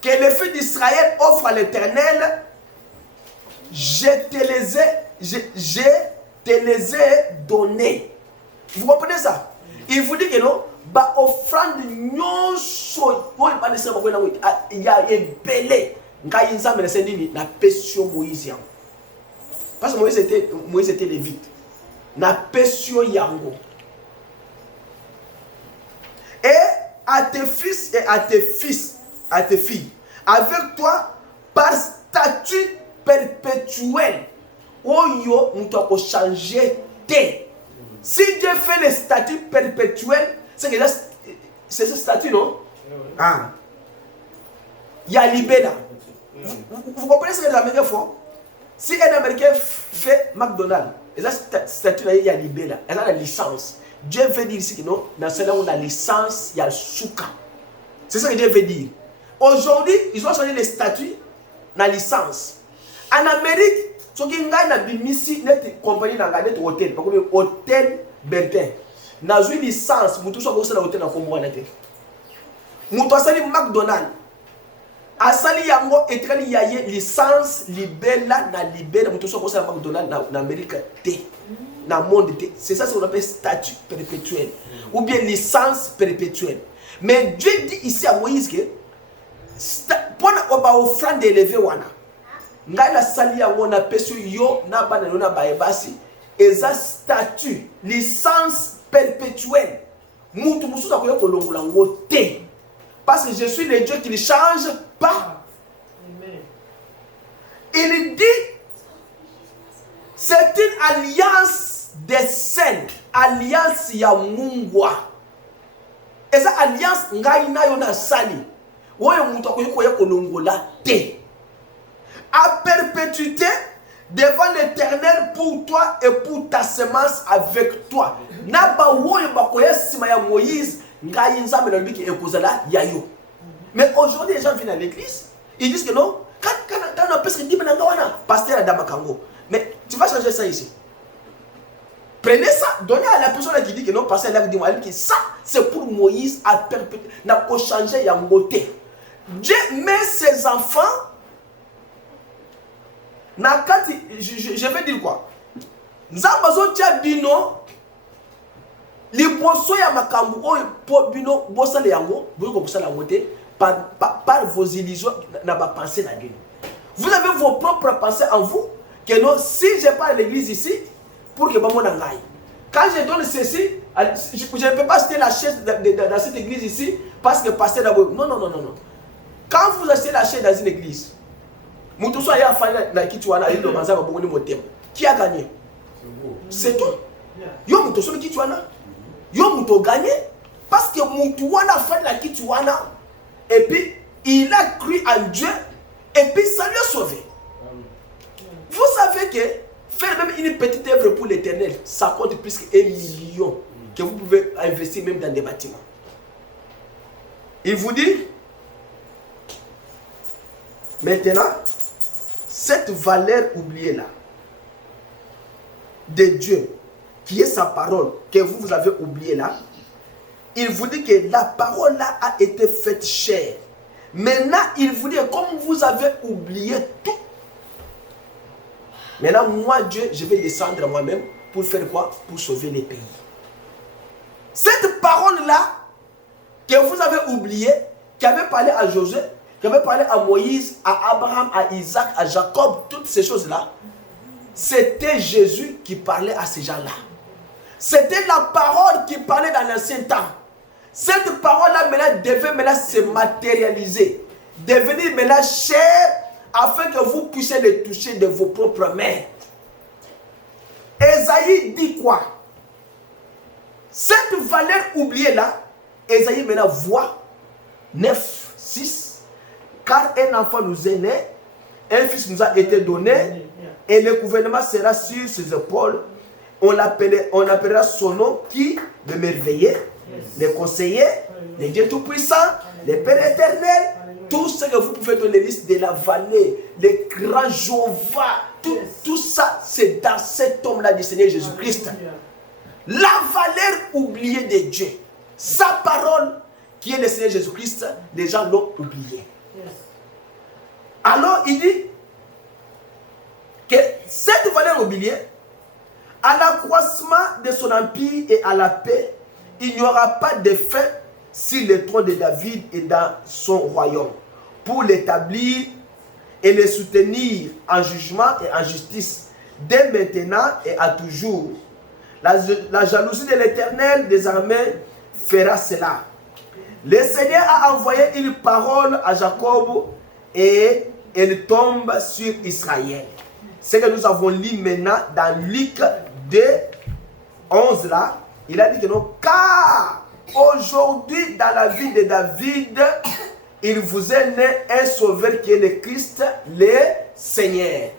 que les fils d'Israël offrent à l'Éternel, je te les ai données. Vous comprenez ça? Il vous dit que non, bah offrande nyonso, il y a un belé. Ngai nzambe na sendini na pesio Moïse. Parce que Moïse était lévite. Na pesio yango. Et à tes fils et à tes filles, avec toi par statut perpétuel. Oyo mutoko changer te. Si Dieu fait le statut perpétuel, c'est que c'est ce statut, non? Ah. Il y a Libéla. Vous comprenez ce que les Américains font? Si un Américain fait McDonald's, il y a statut là, il y a Libéla. Il y a la licence. Dieu veut dire ici que non, dans celle-là où la licence, il y a le souka. C'est ça que Dieu veut dire. Aujourd'hui, ils ont changé le statut, la licence. En Amérique, ce qui est na bimisi net compagnie na net hôtel, parce que hôtel Bertin. Na une licence, mutu so ko sala hôtel na kombo na te. Mutu asali McDonald's. Asali yango etrali yaye licence libella na libella mutu so ko sala McDonald's na Amérique te. Na monde te. C'est ça ce qu'on appelle statut perpétuel ou bien licence perpétuelle. Mais Dieu dit ici à Moïse que pour na offrande élevée wana. Ngai la sali ya wona pesu yo na bana na baebasi eza statut licence perpétuelle mutu mususa ko kolongola ngote parce que je suis le Dieu qui ne change pas. Amen. Il dit c'est une alliance des saints, alliance ya mungwa eza alliance ngai nayo na sali woyo mutu ko kolongola te. À perpétuité devant l'Éternel pour toi et pour ta semence avec toi. Naba woyo bakoya sima ya Moïse ngai nzambe na biki ekozala yayo. Mais aujourd'hui les gens viennent à l'église, ils disent que non, quand on peut se dire pasteur Adama Kango. Mais tu vas changer ça ici. Prenez ça, donnez à la personne qui dit que non, pasteur Adama dit que ça c'est pour Moïse à perpétuité. N'a pas changé ya ngote. Dieu met ses enfants Nakati, je vais dire quoi? Nzambazo tia bino liboso ya makambu oyo po bino bosala yango, boyo kosala yango te par vos illusions na ba pensée na Dieu. Vous avez vos propres pensées en vous que non, si je parle à l'église ici pour que maman n'aille. Quand je donne ceci, je ne peux pas acheter la chaise dans cette église ici parce que pasteur d'abord. Non. Quand vous achetez la chaise dans une église, qui a gagné? C'est toi. Yo mutoso qui tu as yo muto gagné parce que mutuana fait la qui tu as et puis il a cru en Dieu et puis ça lui a sauvé. Vous savez que faire même une petite œuvre pour l'Éternel, ça compte plus que 1 million que vous pouvez investir même dans des bâtiments. Il vous dit maintenant cette valeur oubliée là de Dieu, qui est sa parole, que vous avez oublié là, il vous dit que la parole là a été faite chair. Maintenant, il vous dit, comme vous avez oublié tout, maintenant, moi, Dieu, je vais descendre moi-même pour faire quoi? Pour sauver les pays. Cette parole-là, que vous avez oubliée, qui avait parlé à Josué, qui avait parlé à Moïse, à Abraham, à Isaac, à Jacob, toutes ces choses-là, c'était Jésus qui parlait à ces gens-là. C'était la parole qui parlait dans l'ancien temps. Cette parole-là maintenant devait maintenant se matérialiser, devenir maintenant chair, afin que vous puissiez le toucher de vos propres mains. Ésaïe dit quoi? Cette valeur oubliée-là, Ésaïe maintenant voit 9, 6, car un enfant nous est né, un fils nous a été donné, et le gouvernement sera sur ses épaules. On appellera son nom qui? Le merveilleux, le conseiller, le Dieu tout-puissant, le Père éternel. Tout ce que vous pouvez donner liste de la vallée, le grand Jéhovah, tout ça, c'est dans cet homme-là du Seigneur Jésus-Christ. La valeur oubliée de Dieu. Sa parole, qui est le Seigneur Jésus-Christ, les gens l'ont oublié. Alors, il dit que cette valeur oubliée, à l'accroissement de son empire et à la paix, il n'y aura pas de fin sur le trône de David et dans son royaume, pour l'établir et le soutenir en jugement et en justice, dès maintenant et à toujours. La jalousie de l'Éternel des armées fera cela. Le Seigneur a envoyé une parole à Jacob et elle tombe sur Israël. Ce que nous avons lu maintenant dans Luc 2, 11 là, il a dit que non, car aujourd'hui dans la vie de David, il vous est né un sauveur qui est le Christ, le Seigneur.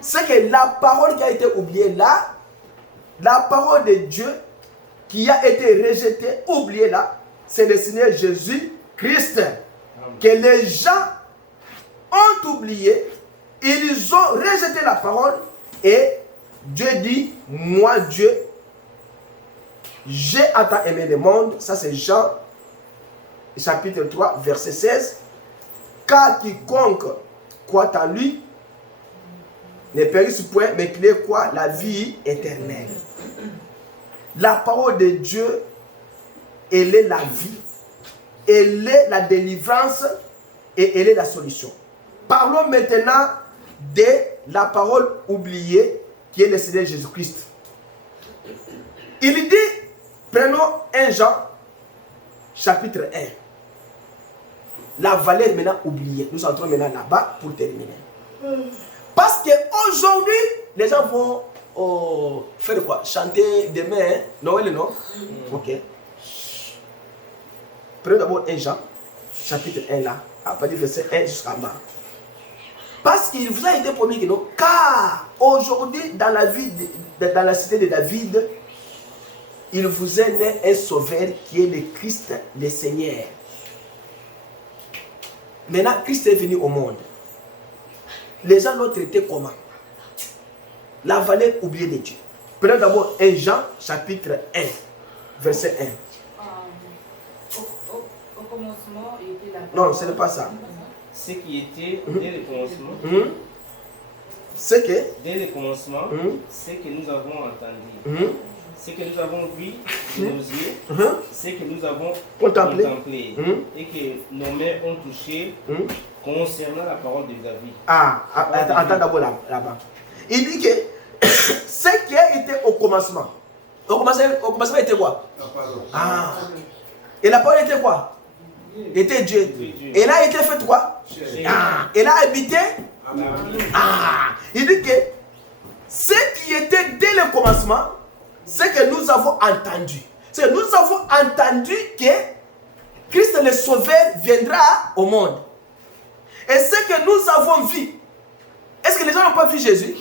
C'est que la parole qui a été oubliée là, la parole de Dieu qui a été rejetée, oubliée là, c'est le Seigneur Jésus-Christ. Que les gens ont oublié, ils ont rejeté la parole et Dieu dit, moi Dieu, j'ai tant aimé le monde. Ça c'est Jean chapitre 3 verset 16. Car quiconque croit en lui ne périsse point, mais qu'il ait quoi? La vie éternelle. La parole de Dieu, elle est la vie, elle est la délivrance et elle est la solution. Parlons maintenant de la parole oubliée qui est le Seigneur Jésus-Christ. Il dit, prenons 1 Jean chapitre 1. La valeur maintenant oubliée. Nous entrons maintenant là-bas pour terminer. Parce qu'aujourd'hui, les gens vont faire quoi? Chanter demain, hein? Noël, non? Ok. Prenons d'abord 1 Jean chapitre 1 là, à partir du verset 1 jusqu'à bas. Parce qu'il vous a été promis que non, car aujourd'hui, dans la vie, dans la cité de David, il vous est né un sauveur qui est le Christ, le Seigneur. Maintenant, Christ est venu au monde. Les gens l'ont traité comment? La valeur oubliée de Dieu. Prenons d'abord 1 Jean, chapitre 1, verset 1. Au commencement était la Non, ce n'est pas ça. Ce qui était dès le commencement. C'est que dès le commencement, ce que nous avons entendu, ce que nous avons vu de nos yeux, ce que nous avons contemplé et que nos mains ont touché concernant la parole de David. Attends d'abord là-bas. Il dit que ce qui a été au commencement était quoi? Et la parole était quoi? Était Dieu. Et là, il était fait quoi? Et là, habité. Il dit que ce qui était dès le commencement, c'est que nous avons entendu. C'est que nous avons entendu que Christ le Sauveur viendra au monde. Et ce que nous avons vu, est-ce que les gens n'ont pas vu Jésus?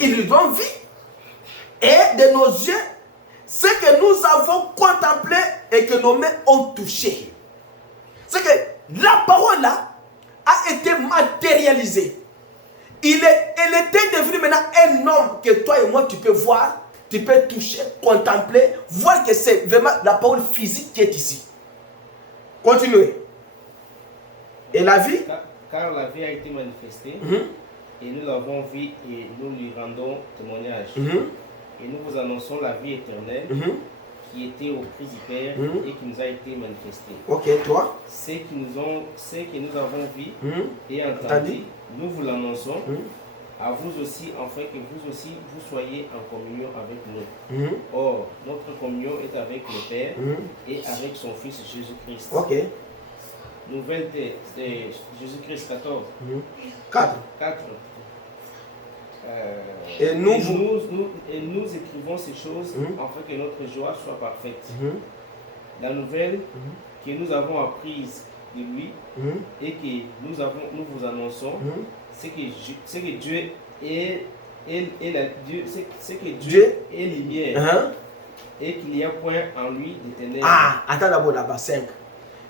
Ils l'ont vu. Et de nos yeux, ce que nous avons contemplé et que nos mains ont touché. C'est que la parole là a été matérialisée. Elle était devenue maintenant un homme que toi et moi tu peux voir, tu peux toucher, contempler, voir que c'est vraiment la parole physique qui est ici. Continuez. Et la vie? Car la vie a été manifestée et nous l'avons vue et nous lui rendons témoignage. Et nous vous annonçons la vie éternelle qui était au Christ du Père et qui nous a été manifestée. Ok, toi? Ce que nous avons vu et entendu, nous vous l'annonçons à vous aussi, afin que vous aussi vous soyez en communion avec nous. Or, notre communion est avec le Père et avec son Fils Jésus-Christ. Ok. Nouvelle de Jésus-Christ 14. 4. Et nous écrivons ces choses afin que notre joie soit parfaite. La nouvelle que nous avons apprise de lui et que nous vous annonçons, c'est que Dieu est lumière et qu'il n'y a point en lui de ténèbres. Attends d'abord là-bas, 5.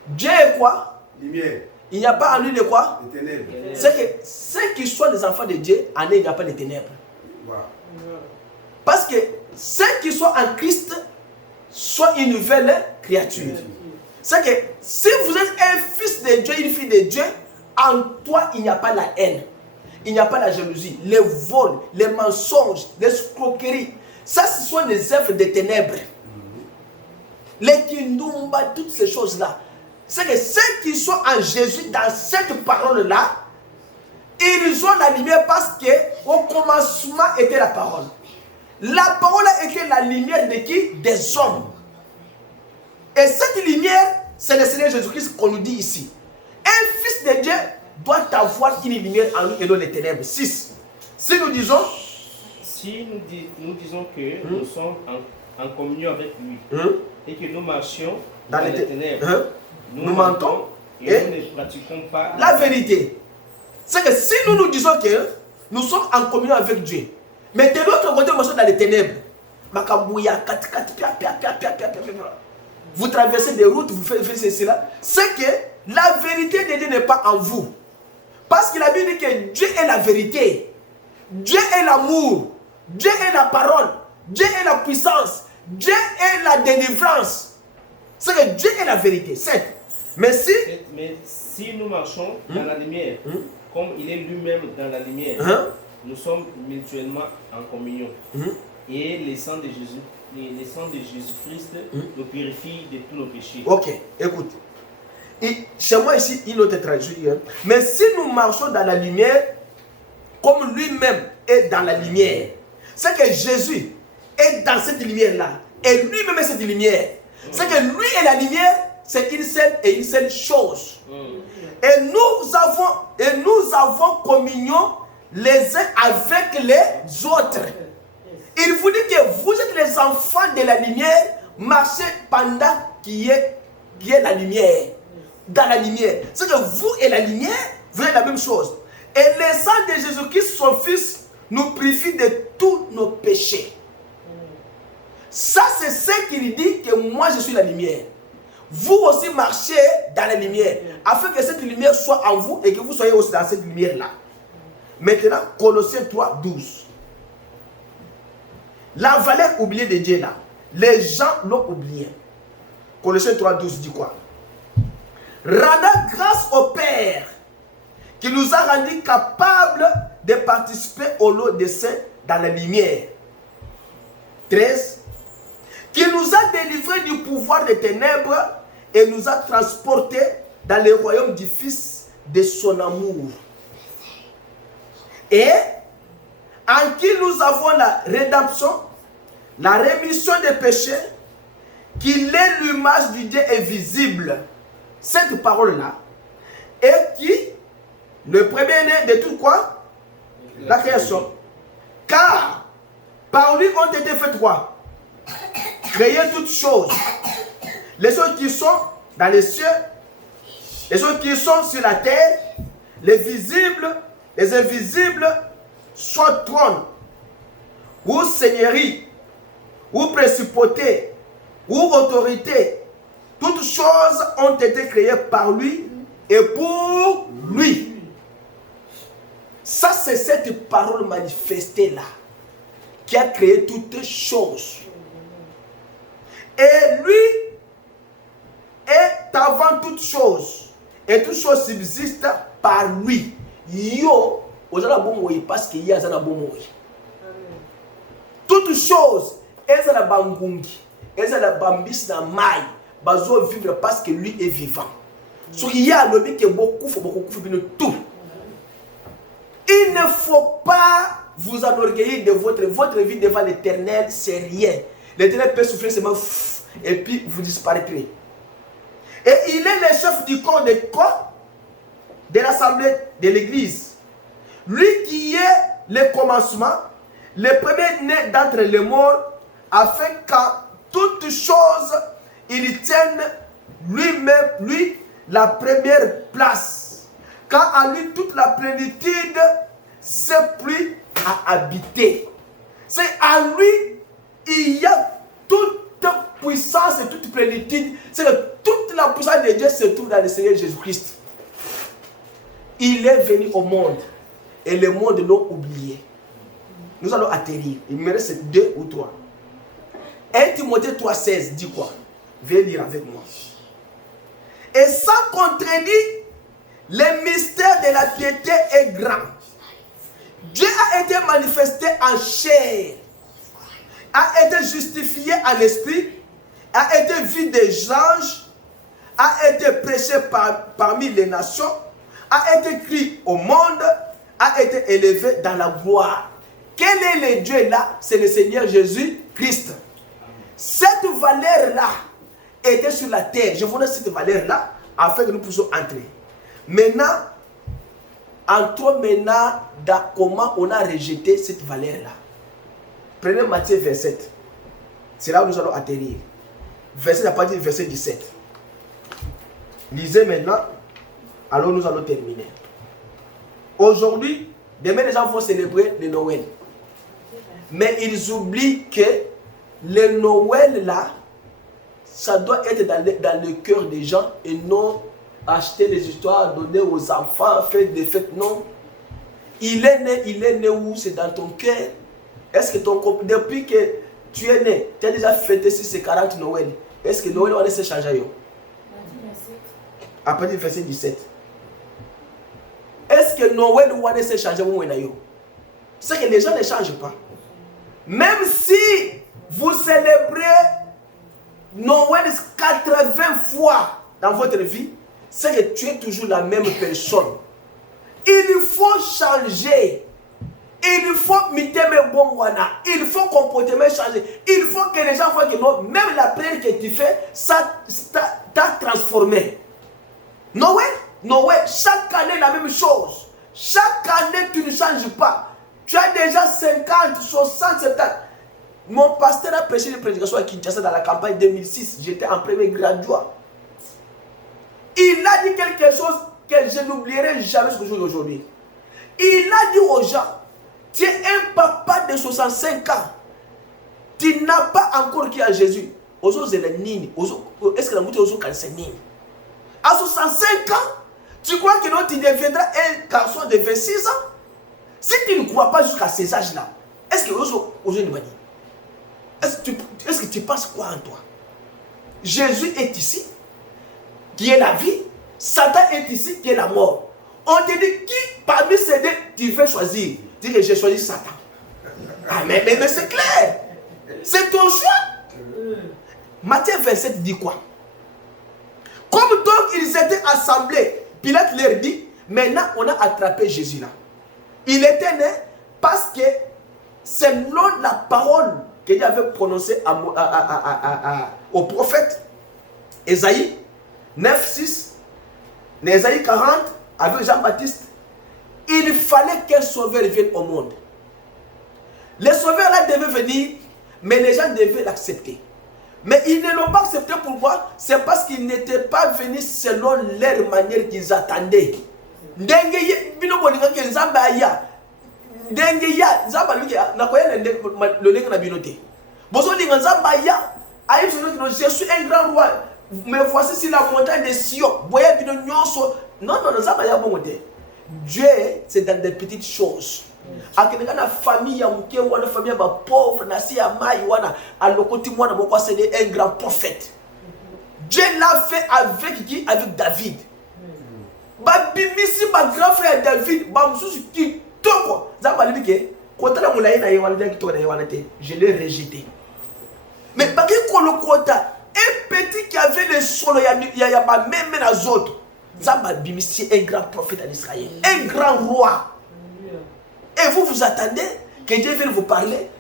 Dieu est quoi? Lumière. Il n'y a pas en lui de quoi? Les ténèbres. C'est que ceux qui sont les enfants de Dieu, en eux, il n'y a pas de ténèbres. Wow. Parce que ceux qui sont en Christ sont une nouvelle créature. C'est que si vous êtes un fils de Dieu, une fille de Dieu, en toi, il n'y a pas la haine. Il n'y a pas la jalousie, les vols, les mensonges, les escroqueries. Ça, ce sont des œuvres des ténèbres. Les kindumba, toutes ces choses-là. C'est que ceux qui sont en Jésus, dans cette parole-là, ils ont la lumière parce qu'au commencement était la parole. La parole était la lumière de qui? Des hommes. Et cette lumière, c'est le Seigneur Jésus-Christ qu'on nous dit ici. Un fils de Dieu doit avoir une lumière en lui et non les ténèbres. 6. Si nous disons... Si nous disons que nous sommes en communion avec lui et que nous marchions dans les ténèbres, nous mentons et nous ne pratiquons pas la vérité. C'est que si nous disons que nous sommes en communion avec Dieu, mais de l'autre côté, nous sommes dans les ténèbres, vous traversez des routes, vous faites cela, c'est que la vérité de Dieu n'est pas en vous. Parce qu'il a bien dit que Dieu est la vérité, Dieu est l'amour, Dieu est la parole, Dieu est la puissance, Dieu est la délivrance. C'est que Dieu est la vérité. 7. Mais si nous marchons dans la lumière, comme il est lui-même dans la lumière, nous sommes mutuellement en communion. Et le sang de Jésus-Christ nous purifie de tous nos péchés. Ok, écoute. Chez moi ici, une autre traduction. Mais si nous marchons dans la lumière, comme lui-même est dans la lumière, c'est que Jésus est dans cette lumière-là. Et lui-même est cette lumière. C'est que lui et la lumière, c'est une seule chose. Et nous avons communion les uns avec les autres. Il vous dit que vous êtes les enfants de la lumière, marchez pendant qu'il y ait la lumière. Dans la lumière. C'est que vous et la lumière, vous êtes la même chose. Et le sang de Jésus-Christ, son Fils, nous purifie de tous nos péchés. Ça, c'est ce qu'il dit que moi, je suis la lumière. Vous aussi marchez dans la lumière, afin que cette lumière soit en vous et que vous soyez aussi dans cette lumière-là. Maintenant, Colossiens 3, 12. La valeur oubliée de Dieu là, les gens l'ont oublié. Colossiens 3, 12 dit quoi? Rendant grâce au Père qui nous a rendus capables de participer au lot des saints dans la lumière. 13. Qui nous a délivrés du pouvoir des ténèbres et nous a transportés dans le royaume du Fils de son amour. Et en qui nous avons la rédemption, la rémission des péchés, qu'il est l'image du Dieu invisible. Cette parole-là est qui? Le premier-né de tout quoi? La création. Car par lui ont été faites quoi? Créer toutes choses. Les choses qui sont dans les cieux, les choses qui sont sur la terre, les visibles, les invisibles, soit trône, ou seigneurie, ou principauté, ou autorité. Toutes choses ont été créées par lui et pour lui. Ça, c'est cette parole manifestée-là qui a créé toutes choses. Et lui est avant toutes choses. Et toutes choses subsistent par lui. Yo, parce qu'il y a un bon mot. Toutes choses, elles sont la bangungi, elles sont la bambis na maille, bazo vivre parce que lui est vivant. Ce qu'il y a le qui est beaucoup, tout. Il ne faut pas vous enorgueillir de votre vie devant l'Éternel, c'est rien. L'Éternel peut souffler seulement et puis vous disparaîtrez. Et il est le chef du corps de l'assemblée de l'Église. Lui qui est le commencement, le premier-né d'entre les morts, afin qu'en toutes choses, il tienne lui-même, lui, la première place. Quand à lui toute la plénitude s'est plus à habiter. C'est à lui, il y a toute puissance et toute plénitude. C'est que toute la puissance de Dieu se trouve dans le Seigneur Jésus-Christ. Il est venu au monde et le monde l'a oublié. Nous allons atterrir. Il me reste 2 ou 3. 1 Timothée 3,16 dit quoi? Viens lire avec moi. Et sans contredit, le mystère de la piété est grand. Dieu a été manifesté en chair, a été justifié en esprit, a été vu des anges, a été prêché parmi les nations, a été crié au monde, a été élevé dans la gloire. Quel est le Dieu là? C'est le Seigneur Jésus-Christ. Cette valeur-là était sur la terre. Je vous donne cette valeur-là afin que nous puissions entrer. Maintenant, entrons maintenant dans comment on a rejeté cette valeur-là. Prenez Matthieu 27. C'est là où nous allons atterrir. Verset, à partir du verset 17. Lisez maintenant. Alors nous allons terminer. Aujourd'hui, demain les gens vont célébrer le Noël. Mais ils oublient que le Noël là, ça doit être dans le cœur des gens et non acheter les histoires, donner aux enfants, faire des fêtes. Non. Il est né où? C'est dans ton cœur. Est-ce que depuis que tu es né, tu as déjà fêté ces 40 Noël? Est-ce que Noël va laisser changer? Après le verset 17. Est-ce que Noël va laisser changer? C'est que les gens ne changent pas. Même si vous célébrez Noël 80 fois dans votre vie, c'est que tu es toujours la même personne. Il faut changer. Il faut miter mes bons wana. Il faut comportement changer. Il faut que les gens voient que non, même la prière que tu fais, ça t'a transformé. Noël, chaque année la même chose. Chaque année tu ne changes pas. Tu as déjà 50, 60, 70. Mon pasteur a prêché une prédication à Kinshasa dans la campagne 2006. J'étais en premier graduat. Il a dit quelque chose que je n'oublierai jamais ce jour d'aujourd'hui. Il a dit aux gens, tu es un papa de 65 ans. Tu n'as pas encore qui à Jésus. Est-ce que la moitié aux autres c'est nini? À 65 ans, tu crois que non, tu deviendras un garçon de 26 ans? Si tu ne crois pas jusqu'à ces âges-là, est-ce que aujourd'hui nous va dire? Est-ce que tu penses quoi en toi? Jésus est ici, qui est la vie. Satan est ici, qui est la mort. On te dit qui parmi ces deux tu veux choisir? Dis que j'ai choisi Satan. Ah, mais c'est clair. C'est ton choix. Matthieu 27 dit quoi? Comme donc ils étaient assemblés, Pilate leur dit, maintenant on a attrapé Jésus là. Il était né parce que selon la parole que Dieu avait prononcée au prophète Ésaïe 9:6, Ésaïe 40 avec Jean-Baptiste, il fallait qu'un sauveur vienne au monde. Le sauveur là devait venir, mais les gens devaient l'accepter. Mais ils ne l'ont pas accepté. Pourquoi? C'est parce qu'ils n'étaient pas venus selon leur manière qu'ils attendaient. Je suis un grand roi, mais voici sur la montagne de Sion. Non, Dieu, c'est dans des petites choses. La famille pauvre, c'est un grand prophète. Dieu l'a fait avec qui? Avec David. Babimisi, ma grand frère David, je l'ai rejeté. Mais un petit qui avait le solo, il y a pas même les autres. Babimisi, un grand prophète en Israël, un grand roi. Et vous vous attendez que Dieu vienne vous parler.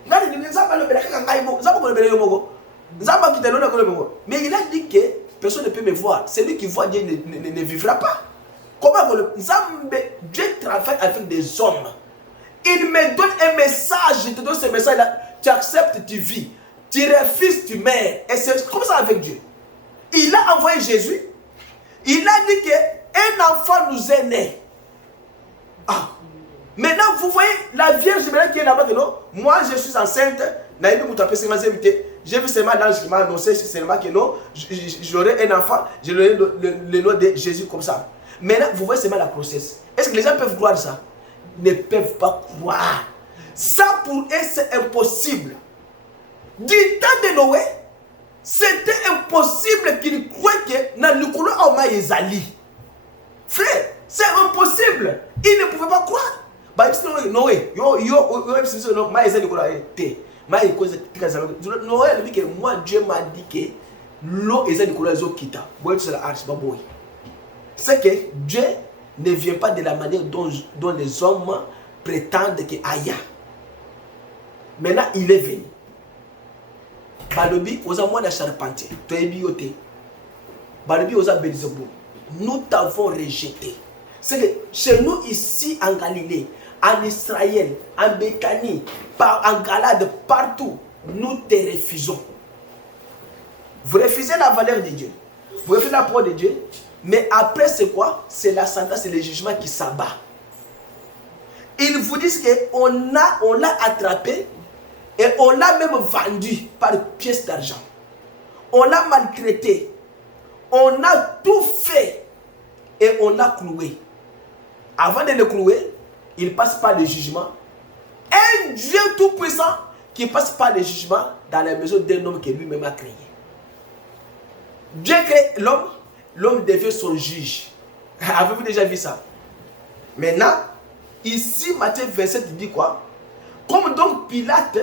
Mais il a dit que personne ne peut me voir. Celui qui voit Dieu ne vivra pas. Comment Dieu travaille avec des hommes. Il me donne un message, je te donne ce message-là. Tu acceptes, tu vis. Tu refuses, tu meurs. Et c'est comme ça avec Dieu. Il a envoyé Jésus. Il a dit qu'un enfant nous est né. Ah. Maintenant, vous voyez la Vierge qui est là-bas. Moi, je suis enceinte. J'ai vu seulement l'ange qui m'a annoncé seulement que non, j'aurai un enfant. J'ai donné le nom de Jésus comme ça. Maintenant, vous voyez seulement la grossesse. Est-ce que les gens peuvent croire ça? Ils ne peuvent pas croire. Ça, pour eux, c'est impossible. Du temps de Noé, c'était impossible qu'ils croient que dans le couloir au Maïzali. Frère, c'est impossible. Ils ne pouvaient pas croire. Noé, moi Dieu m'a dit que l'eau est c'est que Dieu ne vient pas de la manière dont les hommes prétendent que Aya. Maintenant il est venu. Balobi osa moi la charpentier, tu es bioté. Balobi osa Belzebub. Nous t'avons rejeté. C'est que chez nous ici en Galilée, en Israël, en Béthanie, en Galade, partout, nous te refusons. Vous refusez la valeur de Dieu. Vous refusez la parole de Dieu. Mais après, c'est quoi? C'est la sentence, c'est le jugement qui s'abat. Ils vous disent qu'on l'a attrapé et on l'a même vendu par pièce d'argent. On l'a maltraité. On a tout fait et on l'a cloué. Avant de le clouer, il passe par le jugement. Un Dieu tout-puissant qui passe par le jugement dans la maison d'un homme que lui-même a créé. Dieu crée l'homme, l'homme devient son juge. Avez-vous déjà vu ça? Maintenant, ici, Matthieu 27 dit quoi? Comme donc Pilate,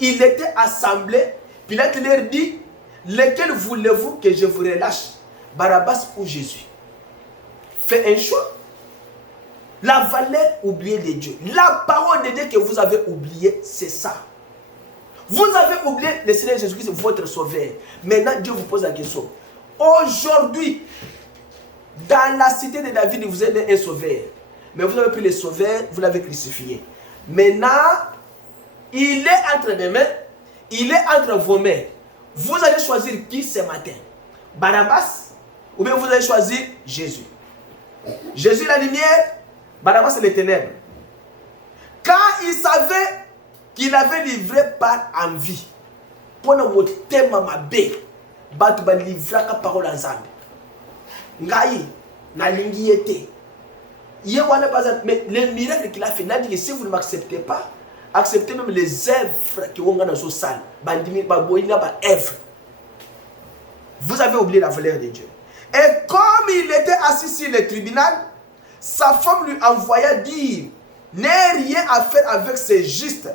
il était assemblé, Pilate leur dit, lequel voulez-vous que je vous relâche? Barabbas ou Jésus? Faites un choix. La valeur oubliée de Dieu. La parole de Dieu que vous avez oubliée, c'est ça. Vous avez oublié le Seigneur Jésus-Christ, votre sauveur. Maintenant, Dieu vous pose la question. Aujourd'hui, dans la cité de David, vous êtes un sauveur. Mais vous avez pris le sauveur, vous l'avez crucifié. Maintenant, il est entre mes mains, il est entre vos mains. Vous allez choisir qui ce matin? Barabbas ou bien vous allez choisir Jésus? Jésus la lumière, Barabbas c'est les ténèbres. Quand il savait qu'il avait livré par envie, pendant mon thème ma bé, batu ba livrer la parole ensemble. Ngai na lingi était. Mais le miracle qu'il a fait, il a dit que si vous ne m'acceptez pas, acceptez même les œuvres qui vont dans ce salle. Vous avez oublié la valeur de Dieu. Et comme il était assis sur le tribunal, sa femme lui envoya dire, n'aie rien à faire avec ces justes,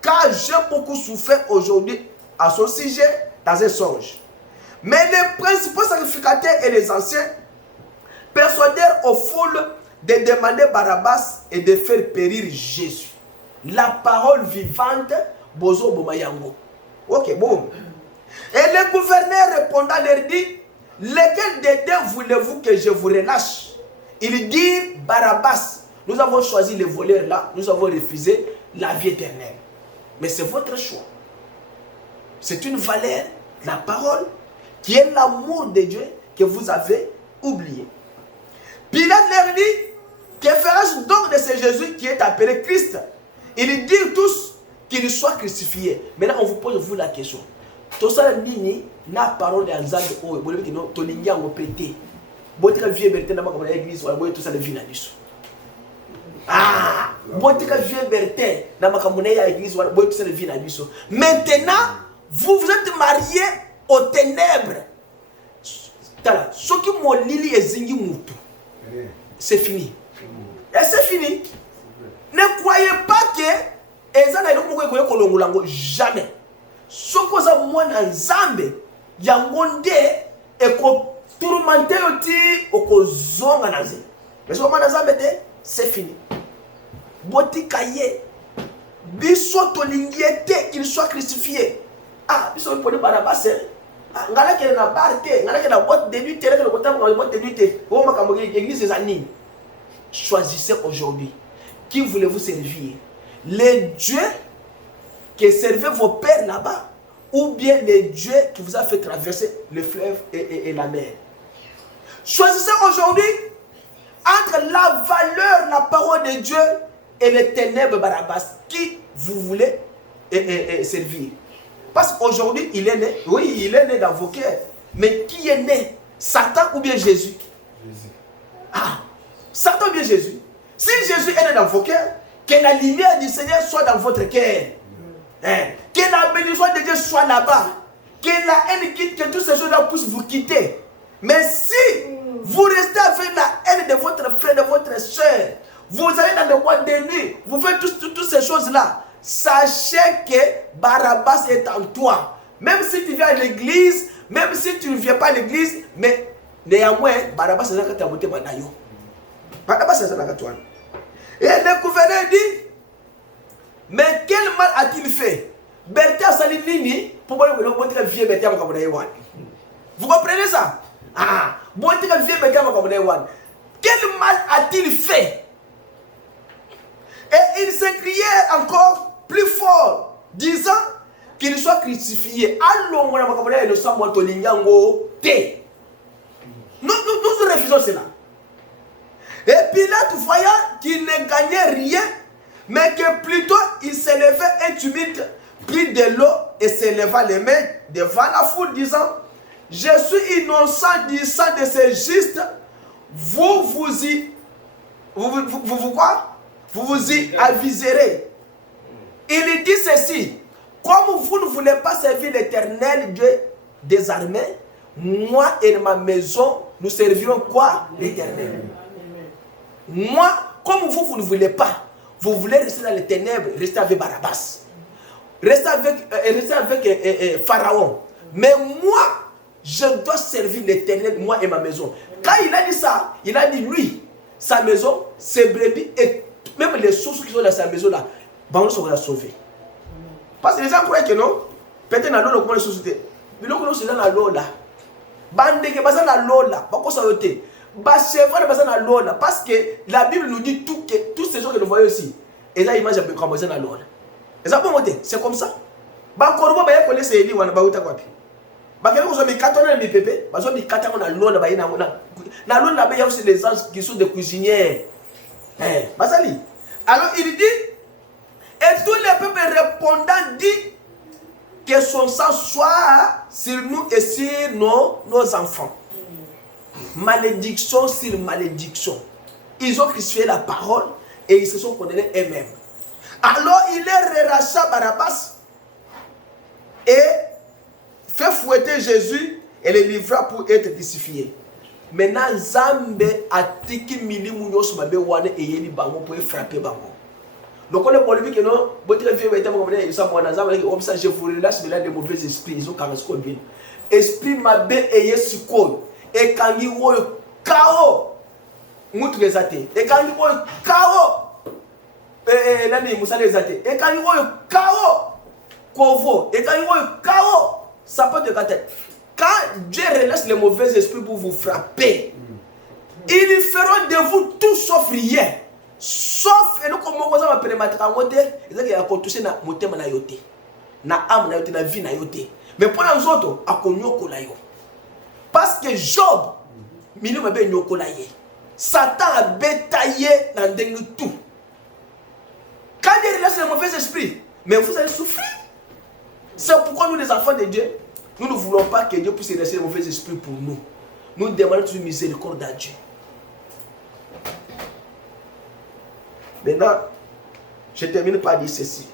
car j'ai beaucoup souffert aujourd'hui à son sujet dans un songe. Mais les principaux sacrificateurs et les anciens persuadèrent aux foules de demander Barabbas et de faire périr Jésus. La parole vivante, Bozo Bomayango. Ok, bon. Et le gouverneur répondant leur dit, lequel des deux voulez-vous que je vous relâche? Il dit Barabbas. Nous avons choisi le voleur là, nous avons refusé la vie éternelle. Mais c'est votre choix. C'est une valeur, la parole, qui est l'amour de Dieu que vous avez oublié. Pilate leur dit, que ferai-je donc de ce Jésus qui est appelé Christ? Ils disent tous qu'il soit crucifié. Maintenant, on vous pose vous la question. Tout ça, nini, la parole de Anzad, oh, vous voulez que nous, Tolinga, on pété. Botika vie berté dans ma église, ou tout ça de vie là-dessus. Ah, botika vie berté dans ma église, ou tout ça de vie là-dessus. Maintenant, vous êtes mariés aux ténèbres. Ce qui m'a lili et zingi moutou. C'est fini. Et c'est fini. Ne croyez pas que Ezana est kolongolango jamais. Ce que ça moi en Zambé, yangonde et ko tourmenté oti oko zonga naze. Mais ce que moi en Zambé c'est fini. Boti kaye. Biso tolingiete qu'il soit crucifié. Ah, biso pour Barabbas. Ngala kele na barke, ngala kele na boîte de nuit, kele na boîte de nuit. Oh ma kamogi église des années. Choisissez aujourd'hui. Qui voulez-vous servir? Les dieux qui servaient vos pères là-bas, ou bien les dieux qui vous a fait traverser le fleuve et la mer. Choisissez aujourd'hui entre la valeur, la parole de Dieu et les ténèbres Barabbas. Qui vous voulez servir? Parce qu'aujourd'hui, il est né, oui, il est né dans vos cœurs. Mais qui est né? Satan ou bien Jésus? Jésus. Ah, Satan ou bien Jésus? Si Jésus est né dans vos cœurs, que la lumière du Seigneur soit dans votre cœur. Que la bénédiction de Dieu soit là-bas. Que la haine quitte, que toutes ces choses-là puissent vous quitter. Mais si vous restez avec la haine de votre frère, de votre soeur, vous allez dans les boîtes de nuit, vous faites toutes ces choses-là, sachez que Barabbas est en toi. Même si tu viens à l'église, même si tu ne viens pas à l'église, mais néanmoins, Barabbas est dans ta beauté. Barabbas est dans toi. Et le gouverneur dit, mais quel mal a-t-il fait? Bertha Salinini, pour moi, vous comprenez ça? Ah, quel mal a-t-il fait? Et il s'écriait encore plus fort, disant qu'il soit crucifié. Allons, nous refusons cela. Et Pilate, voyant qu'il ne gagnait rien, mais que plutôt il s'élevait un tumulte, prit de l'eau et s'éleva les mains devant la foule, disant, je suis innocent du sang de ces justes, vous y aviserez. Il dit ceci, comme vous ne voulez pas servir l'Éternel Dieu des armées, moi et ma maison, nous servirons quoi? L'Éternel. Moi, comme vous ne voulez pas, vous voulez rester dans les ténèbres, rester avec Barabbas, rester avec Pharaon. Mais moi, je dois servir l'Éternel, moi et ma maison. Quand il a dit ça, il a dit lui, sa maison, ses brebis et même les sources qui sont dans sa maison là, on sera sauvés. Parce que les gens croient que non, peut-être dans l'eau, comment les sources étaient. Mais l'eau, c'est dans l'eau là. Bande qui est dans l'eau là, pourquoi ça a été? Parce que la Bible nous dit tout que tous ces gens que nous voyons ici, et là, image a commencé dans l'eau. C'est comme ça. Les anges qui sont des cuisinières. Alors il dit, et tous les peuples répondant dit que son sang soit sur nous et sur nos enfants. Malédiction sur malédiction. Ils ont crucifié la parole et ils se sont condamnés eux-mêmes. Alors il les relâcha Barabbas et fait fouetter Jésus et le livra pour être crucifié. Maintenant, Zambe a tiki milimu nyos mabe wane et yeli bango pour frapper bango. Donc on est pour lui que non, votre vieux était mon frère, il s'en va Zambe comme ça je vous relâche de là des mauvais esprits, ils ont caressé quoi bien. Esprit mabe et yesiko et quand il voit chaos, moutre les athées. Et quand il voit chaos, nani Moussa les athées. Et quand il voit chaos, Kovo. Et quand il voit chaos, ça peut te gâter. Quand Dieu relâche les mauvais esprits pour vous frapper, ils feront de vous tout sauf rien. Sauf, et nous comme on va appeler matin modèle, ils ont qu'à toucher na motema na yote, na âme na yote, na vie na yote. Mais pour les autres, à konyoko la yo. Parce que Job, milieu mabe nyoko la ye. Satan a bétaillé dans dengue tout. Quand Dieu relâche les mauvais esprits, mais vous allez souffrir. C'est pourquoi nous les enfants de Dieu, nous ne voulons pas que Dieu puisse laisser les mauvais esprits pour nous. Nous demandons toujours miséricorde à Dieu. Maintenant, je termine par dire ceci.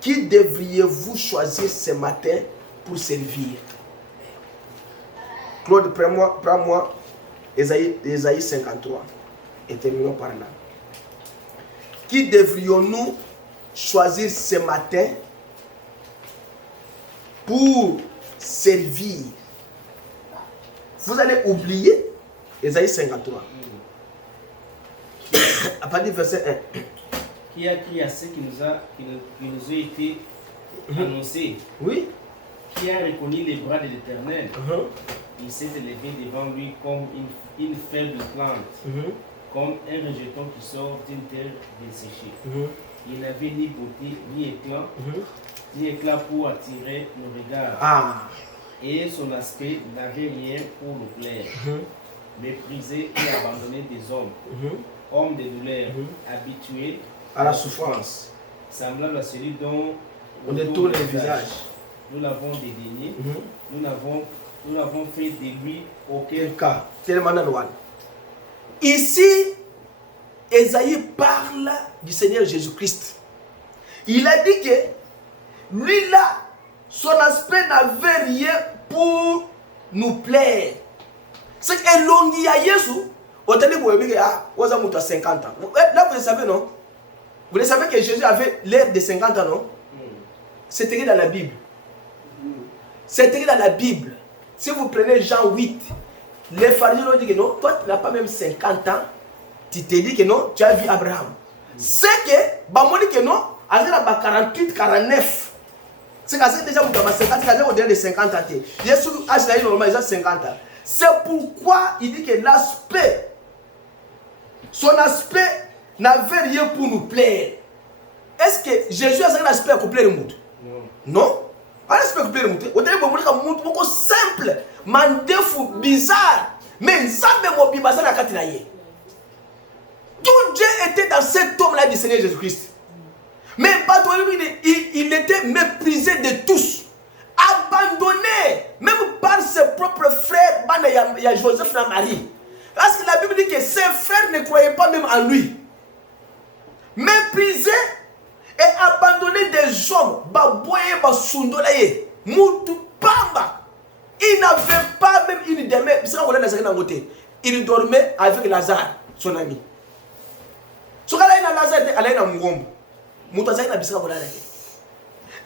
Qui devriez-vous choisir ce matin pour servir? Claude, prends-moi Ésaïe 53 et terminons par là. Qui devrions-nous choisir ce matin pour servir? Vous allez oublier Ésaïe 53. À partir du verset 1. Qui a crié à ce qui nous a été annoncé? Oui. Qui a reconnu les bras de l'Éternel? Il s'est élevé devant lui comme une faible plante, comme un rejeton qui sort d'une terre desséchée. Il n'avait ni beauté, ni éclat pour attirer le regard. Et son aspect n'avait rien pour le plaire. Méprisé et abandonné des hommes, homme de douleur, habitué à la souffrance, semblable à celui dont on détourne le visage. Nous l'avons dédaigné, nous l'avons fait de lui auquel cas. Ici, Ésaïe parle du Seigneur Jésus-Christ. Il a dit que lui là, son aspect n'avait rien pour nous plaire. C'est que l'ongi à Jésus, on t'a dit que 50 ans. Là, vous le savez, non? Vous le savez que Jésus avait l'air de 50 ans, non? C'est écrit dans la Bible. C'est écrit dans la Bible. Si vous prenez Jean 8, les pharisiens ont dit que non, toi tu n'as pas même 50 ans, tu te dis que non, tu as vu Abraham. C'est que, bah, moi dit que non, à 48, 49. C'est que déjà vous avez 50 ans, vous avez de 50 ans. Jésus a normalement 50 ans. C'est pourquoi il dit que l'aspect, son aspect n'avait rien pour nous plaire. Est-ce que Jésus a un aspect pour plaire le monde? Non. Un aspect pour plaire le monde. Vous avez un monde beaucoup simple, mandefou, bizarre. Mais Nzambe mo bibasa na kati na ye. Tout Dieu était dans cet homme-là du Seigneur Jésus-Christ. Mais il était méprisé de tous. Abandonné, même par ses propres frères, il y a Joseph et Marie. Parce que la Bible dit que ses frères ne croyaient pas même en lui. Méprisé et abandonné des hommes, il n'avait pas même une demeure. Il dormait avec Lazare, son ami.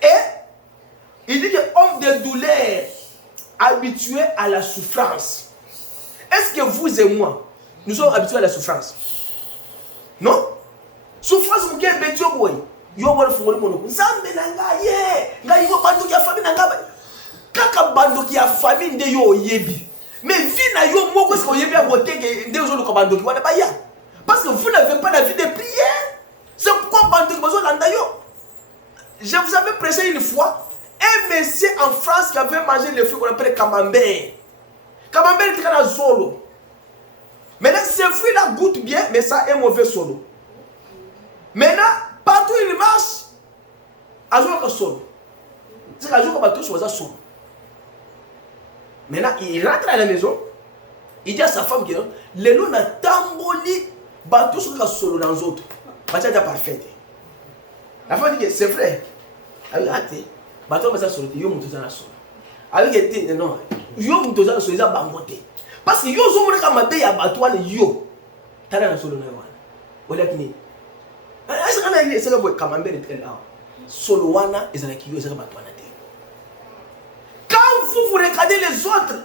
Et il dit que homme de douleur, habitué à la souffrance. Est-ce que vous et moi, nous sommes habitués à la souffrance? Non? Souffrance, vous avez bêtise, boy. Yo wala fungoli mono. Nzambe nanga ye. Nga yo bandoki ya famille nanga. Kaka bandoki ya famille nde yo yebi. Mais vie na yo moko est-ce que yebi a voté que nde zo ko bandoki wana ba ya. Parce que vous n'avez pas la vie de prière. C'est pourquoi bandoki bazo landa yo. Je vous avais prêché une fois un monsieur en France qui avait mangé le fruit qu'on appelle camembert. Camembert était dans solo. Maintenant ce fruit là goûte bien mais ça a un mauvais solo. Maintenant partout il marche, il solo. C'est qu'un jour, il va solo. Maintenant, il rentre à la maison, il dit à sa femme que le loup n'a tamboli, bateau sur solo dans les autres. Parce que c'est parfait. La femme dit que c'est vrai. Elle a dit, bateau va solo, il y a un solo. Elle dit que non, yo mutoza so eza bangote. Parce que yo zo mona ka mabe ya batwana yo. Tala na solo na wana. Wala kini. Asa kana ile saka boy kamambere tena. Solo wana ezala ki yo saka batwana te. Quand vous regardez les autres,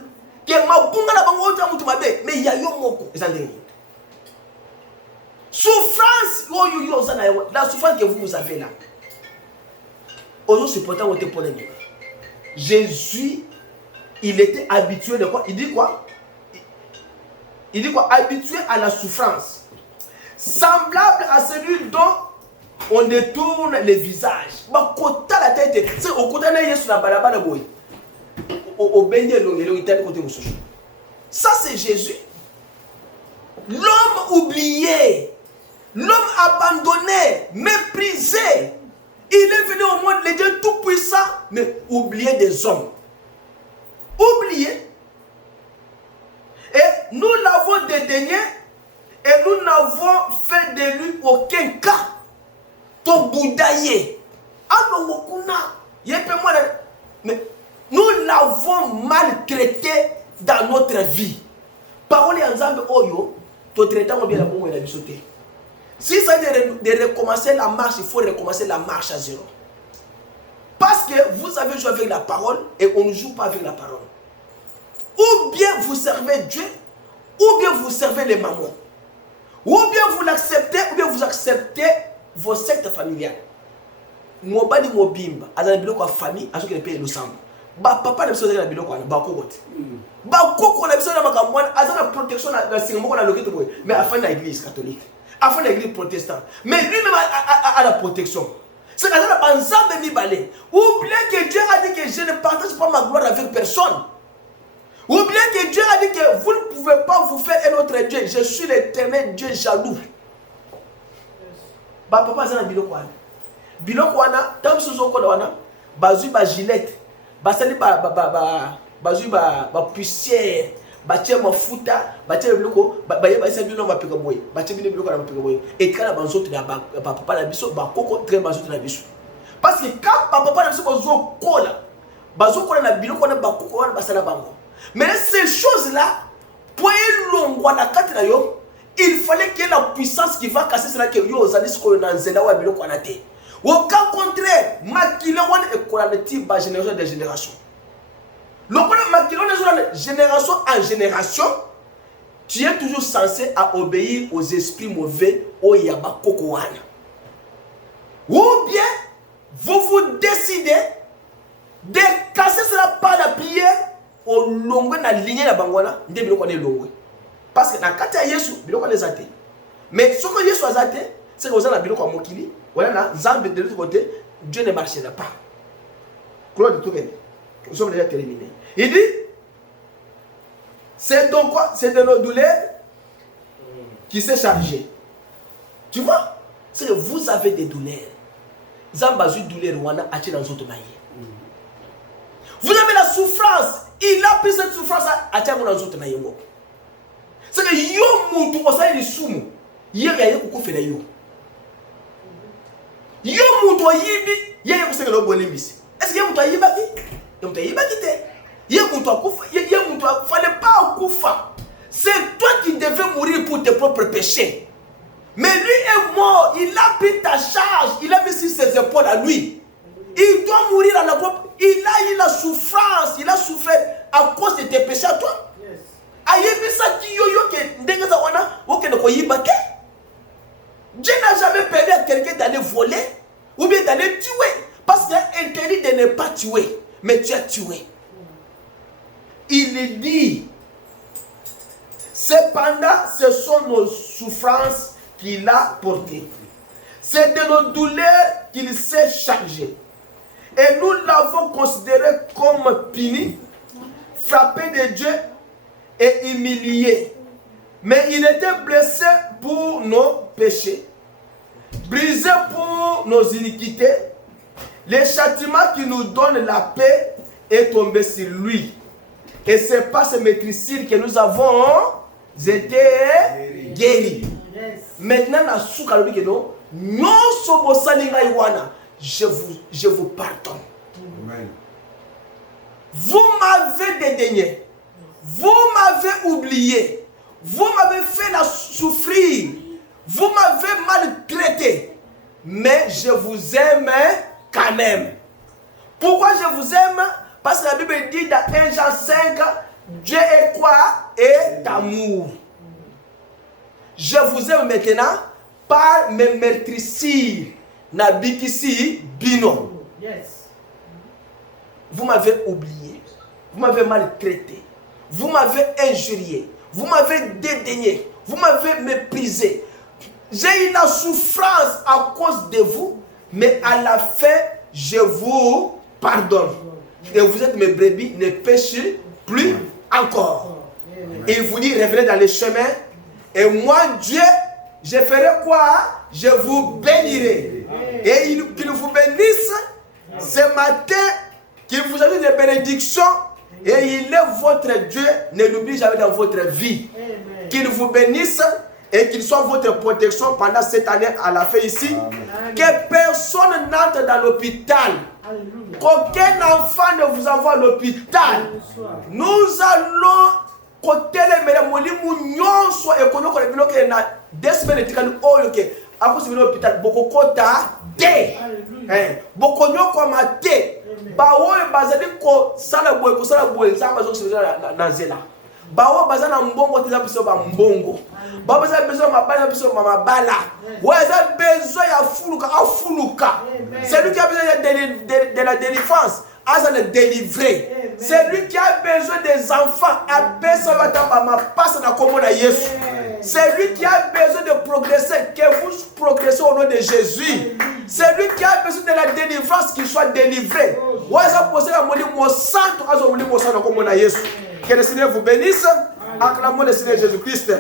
que mabunga na bango ota mutu mabe, mais ya yo moko ezala ndenge. Souffrance, la souffrance que vous avez là. Aujourd'hui, supportant votre problème. Jésus, il était habitué de quoi? Il dit quoi? Il dit quoi? Habitué à la souffrance. Semblable à celui dont on détourne le visage. La tête, c'est au côté de Jésus, ça, c'est Jésus. L'homme oublié. L'homme abandonné, méprisé, il est venu au monde, le Dieu tout-puissant, mais oublié des hommes. Oublié. Et nous l'avons dédaigné et nous n'avons fait de lui aucun cas. Ton boudaillé. Mais nous l'avons maltraité dans notre vie. Parole en Zambie, Oyo, ton traitement bien la bonne et la bisoté. Si ça de recommencer la marche, il faut recommencer la marche à zéro. Parce que vous avez joué avec la parole et on ne joue pas avec la parole. Ou bien vous servez Dieu, ou bien vous servez les mamans. Ou bien vous l'acceptez, ou bien vous acceptez vos sectes familiales. Mobali mobimba, azana biloko famille, azoke le pays le sang. Ba papa na biso na biloko na ba kokote. Ba koko na biso na makamwana, azana protection na singamo na lokete boy, mais afin na église catholique. Afin l'église protestante. Mais lui-même a la protection. C'est quand on a ensemble de balai. Oubliez que Dieu a dit que je ne partage pas ma gloire avec personne. Oubliez que Dieu a dit que vous ne pouvez pas vous faire un autre Dieu. Je suis l'éternel Dieu jaloux. Ba papa zana biloko wana. Biloko wana, tant que sozo ko wana, bazui ba gilette, basali bazui ba poussière. Batia mafuta batia biloko bayeba isa bino mapeka boye batia bino biloko na mapeka boye et kana banzoto na papa na biso ba koko très banzoto na biso parce que quand papa na biso bazo kola na biloko na ba koko wana basala bango mais ces choses là pour elongwa na kati na yo il fallait qu'il y ait la puissance qui va casser cela que yo ozali siko na nzela wa biloko na te au cas contraire makile wana ekola na ti ba génération de génération. Génération en génération, tu es toujours censé à obéir aux esprits mauvais au yaba kokoana. Ou bien vous décidez de casser cela par la prière au long de la ligne de Bangwana, de biloko ne longue. Parce que na kata Yesu biloko ne zate. Mais ce que Yesu a zate, c'est que vous avez biloko mokili, voilà na zambe de l'autre côté, Dieu ne marchera pas. Claude Touven. Nous sommes déjà terminés. Il dit, c'est donc quoi? C'est de nos douleurs qui s'est chargé. Tu vois? C'est que vous avez des douleurs. Vous avez la souffrance. Il a pris cette souffrance à Tiago. C'est que yo moutou osai li sumu. Yeri aye kuku fela yo. Yo moutou yibi yeye kusenge lo bolimbisi. Est-ce que yo moutou yibaki? Donc il fallait pas Koufa. C'est toi qui devais mourir pour tes propres péchés. Mais lui est mort. Il a pris ta charge. Il a mis sur ses épaules à lui. Il doit mourir à la croix. Il a eu la souffrance. Il a souffert à cause de tes péchés à toi. Dieu n'a jamais permis à quelqu'un d'aller voler ou bien d'aller tuer. Parce qu'il est interdit de ne pas tuer. Mais tu as tué. Il dit, cependant, ce sont nos souffrances qu'il a portées. C'est de nos douleurs qu'il s'est chargé. Et nous l'avons considéré comme puni, frappé de Dieu et humilié. Mais il était blessé pour nos péchés, brisé pour nos iniquités. Le châtiment qui nous donne la paix est tombé sur lui. Et c'est par ce maîtrisir que nous avons été guéris. Maintenant, je vous pardonne. Amen. Vous m'avez dédaigné. Vous m'avez oublié. Vous m'avez fait souffrir. Vous m'avez maltraité. Mais je vous aime quand même. Pourquoi je vous aime? Parce que la Bible dit dans 1 Jean 5, Dieu est quoi? Est amour. Je vous aime maintenant par mes meurtrissures. Nabikisi bino. Yes. Vous m'avez oublié. Vous m'avez maltraité. Vous m'avez injurié. Vous m'avez dédaigné. Vous m'avez méprisé. J'ai eu la souffrance à cause de vous. Mais à la fin, je vous pardonne. Et vous êtes mes brebis, ne péchez plus encore. Et il vous dit, revenez dans les chemins. Et moi, Dieu, je ferai quoi? Je vous bénirai. Et qu'il vous bénisse ce matin, qu'il vous donne des bénédictions. Et il est votre Dieu, ne l'oubliez jamais dans votre vie. Qu'il vous bénisse et qu'il soit votre protection pendant cette année à la fin ici. Amen. Que personne n'entre dans l'hôpital. Qu'aucun enfant ne vous envoie à l'hôpital. Nous allons côté les molimu nyonso et kono ko bilo ke na 2 semaines tikali oyo ke ako si l'hôpital boko kota de boko nyoko mate ba oyo bazali ko sala boy zamba zo na nzela ba oyo bazana mbongo teza biso ba mbongo ba bazali besoin mabala biso mabala ouais ça besoin ya fuluka c'est lui qui a besoin de la délivrance à le délivrer. C'est lui qui a besoin des enfants. C'est lui qui a besoin de progresser. Que vous progressez au nom de Jésus. C'est lui qui a besoin de la délivrance, qu'il soit délivré. Que le Seigneur vous bénisse. Acclamons le Seigneur Jésus-Christ.